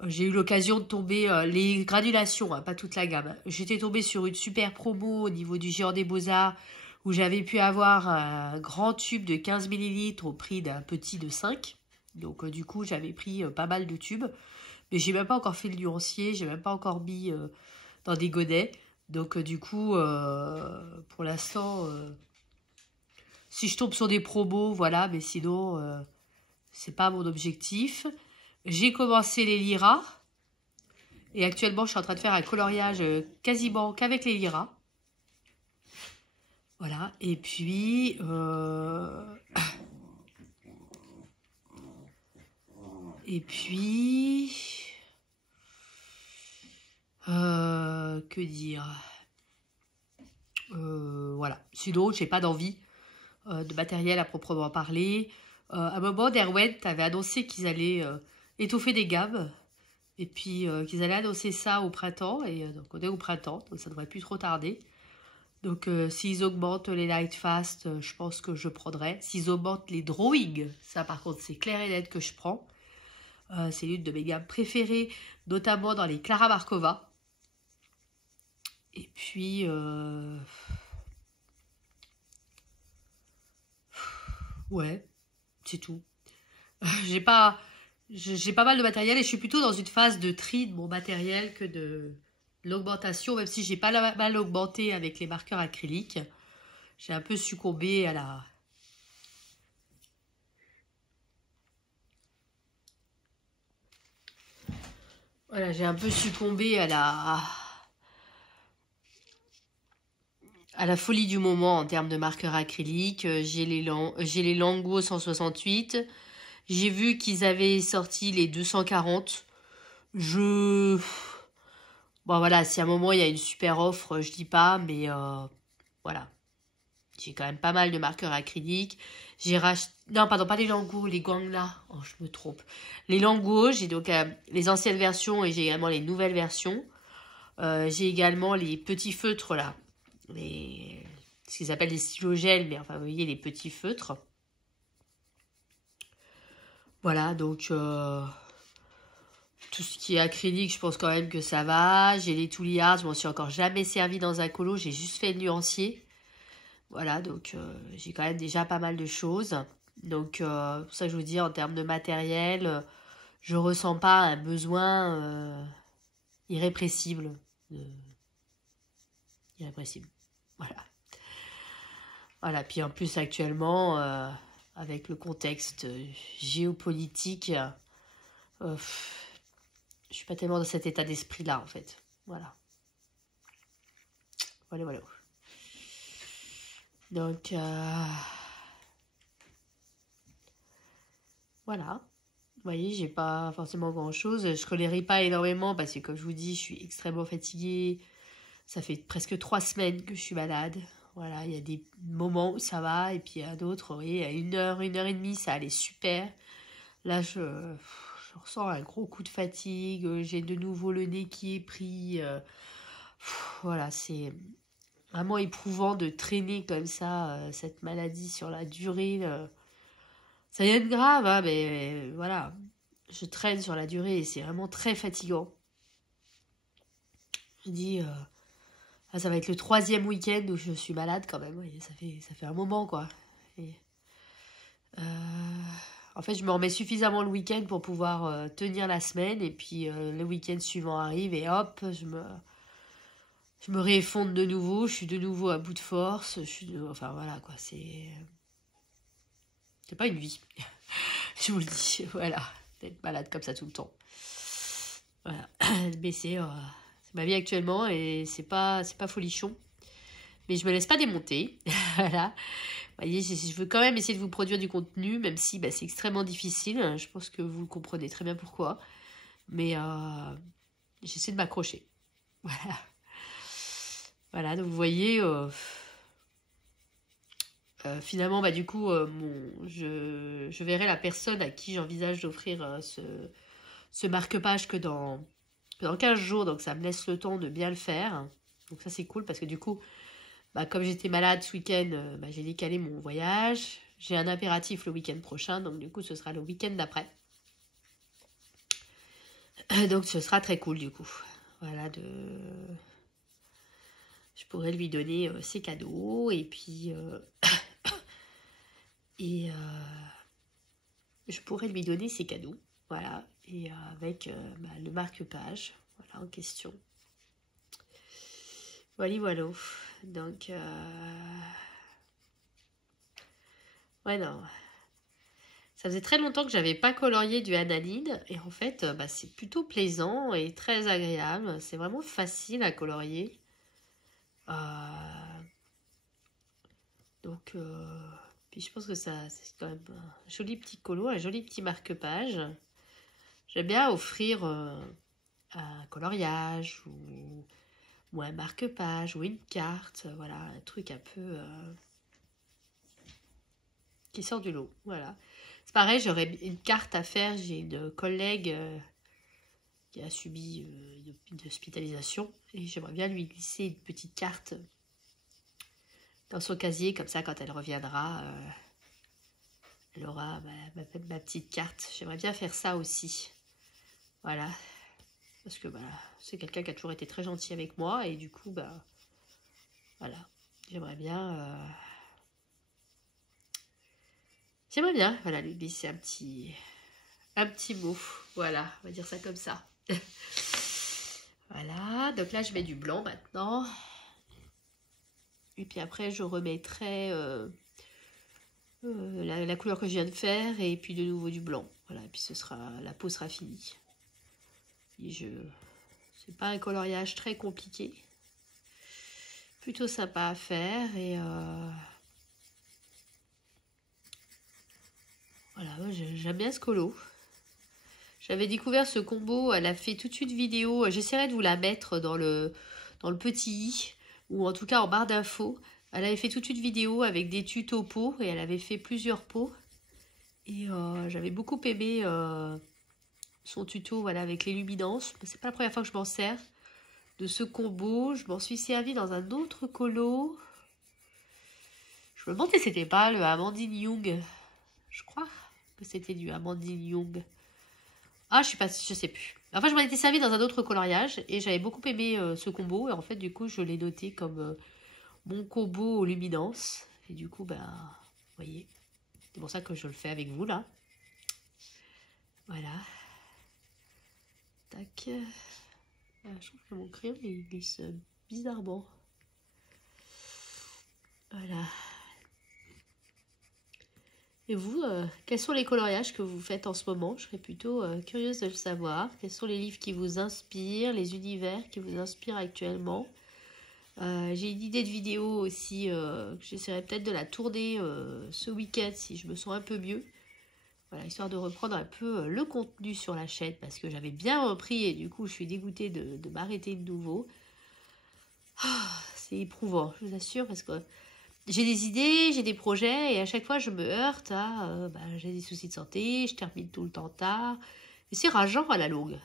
J'ai eu l'occasion de tomber, les granulations, hein, pas toute la gamme. J'étais tombée sur une super promo au niveau du Géant des Beaux-Arts où j'avais pu avoir un grand tube de 15 millilitres au prix d'un petit de 5. Donc du coup, j'avais pris pas mal de tubes. Mais j'ai même pas encore fait le nuancier, j'ai même pas encore mis dans des godets. Donc du coup, pour l'instant, si je tombe sur des promos, voilà, mais sinon, c'est pas mon objectif. J'ai commencé les liras. Et actuellement, je suis en train de faire un coloriage quasiment qu'avec les liras. Voilà. Et puis... Et puis... que dire voilà. Sinon, j'ai pas d'envie de matériel à proprement parler. À un moment, Derwent avait annoncé qu'ils allaient étoffer des gammes. Et puis qu'ils allaient annoncer ça au printemps. Et donc on est au printemps, donc ça devrait plus trop tarder. Donc s'ils augmentent les light fast, je pense que je prendrai. S'ils augmentent les drawings, ça par contre c'est clair et net que je prends. C'est l'une de mes gammes préférées, notamment dans les Clara Markova. Et puis... ouais, c'est tout. J'ai pas mal de matériel et je suis plutôt dans une phase de tri de mon matériel que de l'augmentation, même si j'ai pas mal augmenté avec les marqueurs acryliques. J'ai un peu succombé à la... Voilà, j'ai un peu succombé à la folie du moment en termes de marqueurs acryliques. J'ai les Lango 168. J'ai vu qu'ils avaient sorti les 240. Bon voilà, si à un moment il y a une super offre, je dis pas, mais voilà. J'ai quand même pas mal de marqueurs acryliques. J'ai racheté... Non, pardon, pas les Lango, les Guangla. Oh, je me trompe. Les Lango, j'ai donc les anciennes versions et j'ai également les nouvelles versions. J'ai également les petits feutres là. Ce qu'ils appellent des stylos gel, mais enfin, vous voyez, les petits feutres. Voilà, donc tout ce qui est acrylique, je pense quand même que ça va. J'ai les Touliards, je m'en suis encore jamais servi dans un colo, j'ai juste fait le nuancier. Voilà, donc j'ai quand même déjà pas mal de choses. Donc, pour ça que je vous dis, en termes de matériel, je ressens pas un besoin irrépressible. Irrépressible. Voilà. Voilà, puis en plus actuellement, avec le contexte géopolitique, je suis pas tellement dans cet état d'esprit-là, en fait. Voilà. Voilà, voilà. Donc, voilà. Vous voyez, j'ai pas forcément grand-chose. Je colorie pas énormément parce que, comme je vous dis, je suis extrêmement fatiguée. Ça fait presque 3 semaines que je suis malade. Voilà, il y a des moments où ça va, et puis il y a d'autres, vous voyez, à 1 heure et demie, ça allait super. Là, je ressens un gros coup de fatigue, j'ai de nouveau le nez qui est pris. Voilà, c'est vraiment éprouvant de traîner comme ça cette maladie sur la durée. Ça vient de grave, hein, mais voilà, je traîne sur la durée et c'est vraiment très fatigant. Je dis, ça va être le 3e week-end où je suis malade quand même. Oui, ça fait un moment, quoi. Et, en fait, je me remets suffisamment le week-end pour pouvoir tenir la semaine. Et puis, le week-end suivant arrive et hop, je me réeffondre de nouveau. Je suis de nouveau à bout de force. Enfin, voilà, quoi. C'est pas une vie. Je vous le dis. Voilà. D'être malade comme ça tout le temps. Voilà. Mais c'est ma vie actuellement et c'est pas folichon. Mais je me laisse pas démonter. Voilà. Vous voyez, je veux quand même essayer de vous produire du contenu, même si c'est extrêmement difficile. Je pense que vous le comprenez très bien pourquoi. Mais j'essaie de m'accrocher. Voilà. Voilà, donc vous voyez, finalement, du coup, je verrai la personne à qui j'envisage d'offrir ce marque-page que dans 15 jours. Donc ça me laisse le temps de bien le faire. Donc ça, c'est cool parce que du coup, comme j'étais malade ce week-end, j'ai décalé mon voyage. J'ai un impératif le week-end prochain, donc du coup, ce sera le week-end d'après. Donc ce sera très cool, du coup. Voilà, je pourrais lui donner ses cadeaux, et puis... je pourrais lui donner ses cadeaux, voilà, et avec le marque-page, voilà, en question. Voilà. Donc, ouais, non. Ça faisait très longtemps que j'avais pas colorié du aniline, et en fait, c'est plutôt plaisant et très agréable. C'est vraiment facile à colorier. Donc, puis je pense que c'est quand même un joli petit colo, un joli petit marque-page. J'aime bien offrir un coloriage ou un marque-page ou une carte, voilà, un truc un peu qui sort du lot, voilà. C'est pareil, j'aurais une carte à faire. J'ai une collègue qui a subi une hospitalisation et j'aimerais bien lui glisser une petite carte dans son casier, comme ça quand elle reviendra, elle aura ma petite carte. J'aimerais bien faire ça aussi, voilà, parce que c'est quelqu'un qui a toujours été très gentil avec moi et du coup voilà, j'aimerais bien voilà, lui glisser un petit mot, voilà, on va dire ça comme ça. Voilà, donc là je mets du blanc maintenant. Et puis après je remettrai la couleur que je viens de faire et puis de nouveau du blanc. Voilà, et puis la peau sera finie. Et c'est pas un coloriage très compliqué. Plutôt sympa à faire et voilà, j'aime bien ce colo. J'avais découvert ce combo, elle a fait toute une vidéo, j'essaierai de vous la mettre dans le petit i, ou en tout cas en barre d'infos. Elle avait fait toute une vidéo avec des tutos peau, et elle avait fait plusieurs peaux. Et j'avais beaucoup aimé son tuto, voilà, avec les luminances. C'est pas la première fois que je m'en sers de ce combo. Je m'en suis servi dans un autre colo. Je me demandais si c'était pas le Amandine Young. Je crois que c'était du Amandine Young. Ah, je sais plus. Enfin, je m'en étais servi dans un autre coloriage et j'avais beaucoup aimé ce combo. Et en fait, du coup, je l'ai noté comme mon combo aux luminances. Et du coup, vous voyez, c'est pour ça que je le fais avec vous, là. Voilà. Tac. Je trouve que mon crayon, il glisse bizarrement. Voilà. Et vous, quels sont les coloriages que vous faites en ce moment? Je serais plutôt curieuse de le savoir. Quels sont les livres qui vous inspirent, les univers qui vous inspirent actuellement? J'ai une idée de vidéo aussi, que j'essaierai peut-être de la tourner ce week-end si je me sens un peu mieux. Voilà, histoire de reprendre un peu le contenu sur la chaîne parce que j'avais bien repris et du coup je suis dégoûtée de m'arrêter de nouveau. C'est éprouvant, je vous assure, parce que j'ai des idées, j'ai des projets et à chaque fois je me heurte à j'ai des soucis de santé, je termine tout le temps tard. Et c'est rageant à la longue.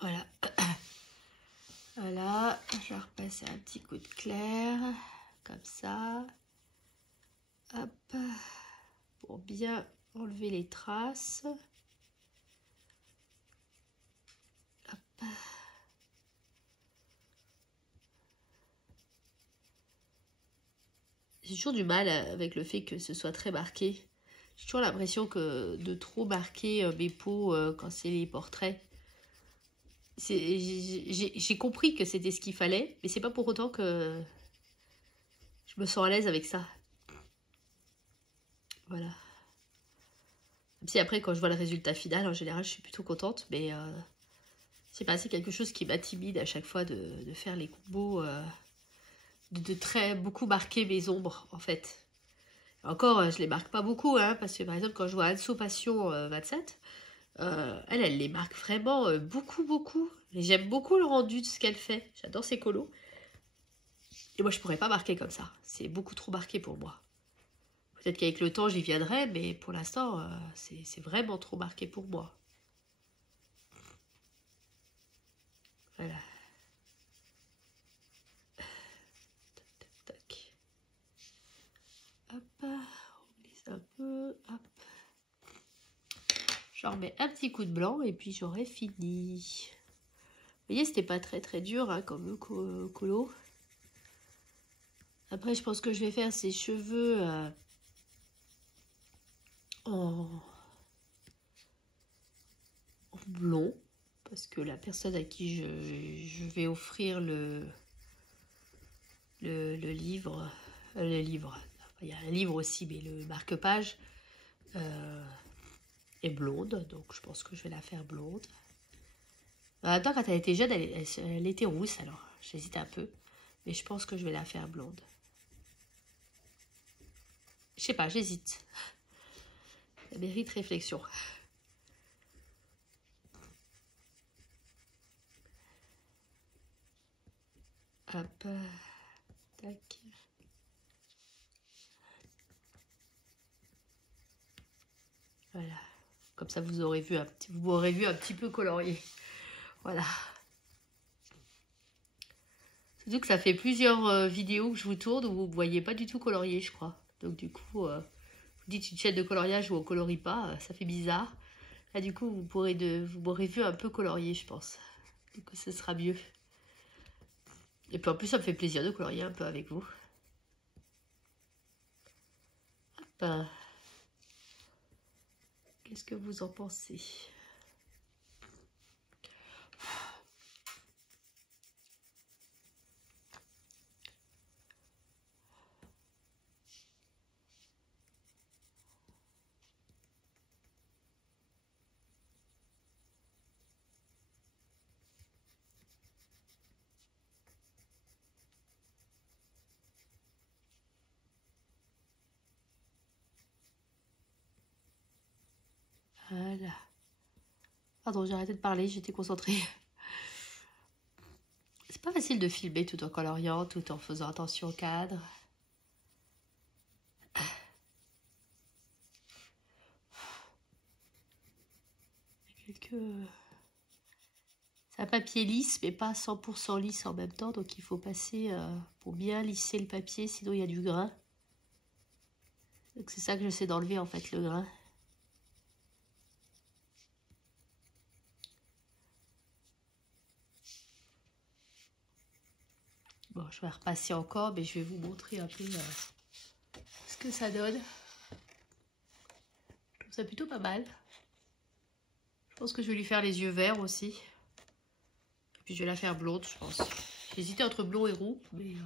Voilà. Voilà, je vais repasser un petit coup de clair, comme ça. Hop, pour bien enlever les traces. Hop. J'ai toujours du mal avec le fait que ce soit très marqué. J'ai toujours l'impression que de trop marquer mes peaux quand c'est les portraits. J'ai compris que c'était ce qu'il fallait, mais c'est pas pour autant que je me sens à l'aise avec ça. Voilà. Même si après, quand je vois le résultat final, en général, je suis plutôt contente, mais c'est pas, c'est quelque chose qui m'intimide à chaque fois de faire les combos, de très beaucoup marquer mes ombres, en fait. Encore, je les marque pas beaucoup, hein, parce que par exemple, quand je vois Anso Passion 27, elle les marque vraiment beaucoup, beaucoup. Et j'aime beaucoup le rendu de ce qu'elle fait. J'adore ses colos. Et moi, je pourrais pas marquer comme ça. C'est beaucoup trop marqué pour moi. Peut-être qu'avec le temps, j'y viendrai, mais pour l'instant, c'est vraiment trop marqué pour moi. Voilà. Tac, tac, tac. Hop, on glisse un peu. Hop. J'en remets un petit coup de blanc et puis j'aurai fini. Vous voyez, c'était pas très très dur hein, comme colo. Après, je pense que je vais faire ses cheveux en blond. Parce que la personne à qui je vais offrir le livre, il y a un livre aussi, mais le marque-page est blonde. Donc, je pense que je vais la faire blonde. Attends, quand elle était jeune, elle était rousse, alors j'hésite un peu. Mais je pense que je vais la faire blonde. Je sais pas, j'hésite. Ça mérite réflexion. Hop. Tac. Voilà. Comme ça, vous m'aurez vu un petit peu colorié. Voilà. Surtout que ça fait plusieurs vidéos que je vous tourne où vous ne voyez pas du tout colorié, je crois. Donc du coup, vous dites une chaîne de coloriage où on colorie pas, ça fait bizarre. Là, du coup, vous m'aurez vu un peu colorié, je pense. Du coup, ce sera mieux. Et puis en plus, ça me fait plaisir de colorier un peu avec vous. Hop. Qu'est-ce que vous en pensez ? Voilà. Pardon, j'ai arrêté de parler, j'étais concentrée. C'est pas facile de filmer tout en coloriant, tout en faisant attention au cadre. C'est un papier lisse, mais pas 100% lisse en même temps, donc il faut passer pour bien lisser le papier, sinon il y a du grain. Donc c'est ça que j'essaie d'enlever en fait, le grain. Bon, je vais repasser encore, mais je vais vous montrer un peu ce que ça donne. Je trouve ça plutôt pas mal. Je pense que je vais lui faire les yeux verts aussi. Et puis je vais la faire blonde, je pense. J'hésitais entre blond et roux, mais je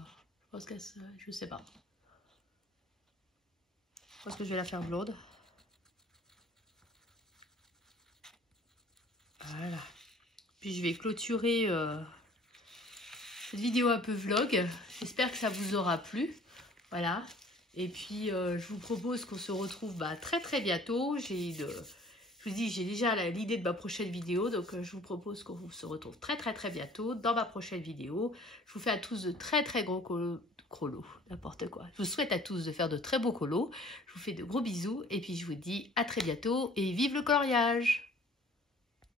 pense que je sais pas. Je pense que je vais la faire blonde. Voilà. Puis je vais clôturer cette vidéo un peu vlog. J'espère que ça vous aura plu. Voilà. Et puis, je vous propose qu'on se retrouve très très bientôt. Je vous dis, j'ai déjà l'idée de ma prochaine vidéo. Donc, je vous propose qu'on se retrouve très très très bientôt dans ma prochaine vidéo. Je vous fais à tous de très très gros colos. N'importe quoi. Je vous souhaite à tous de faire de très beaux colos. Je vous fais de gros bisous. Et puis, je vous dis à très bientôt. Et vive le coloriage!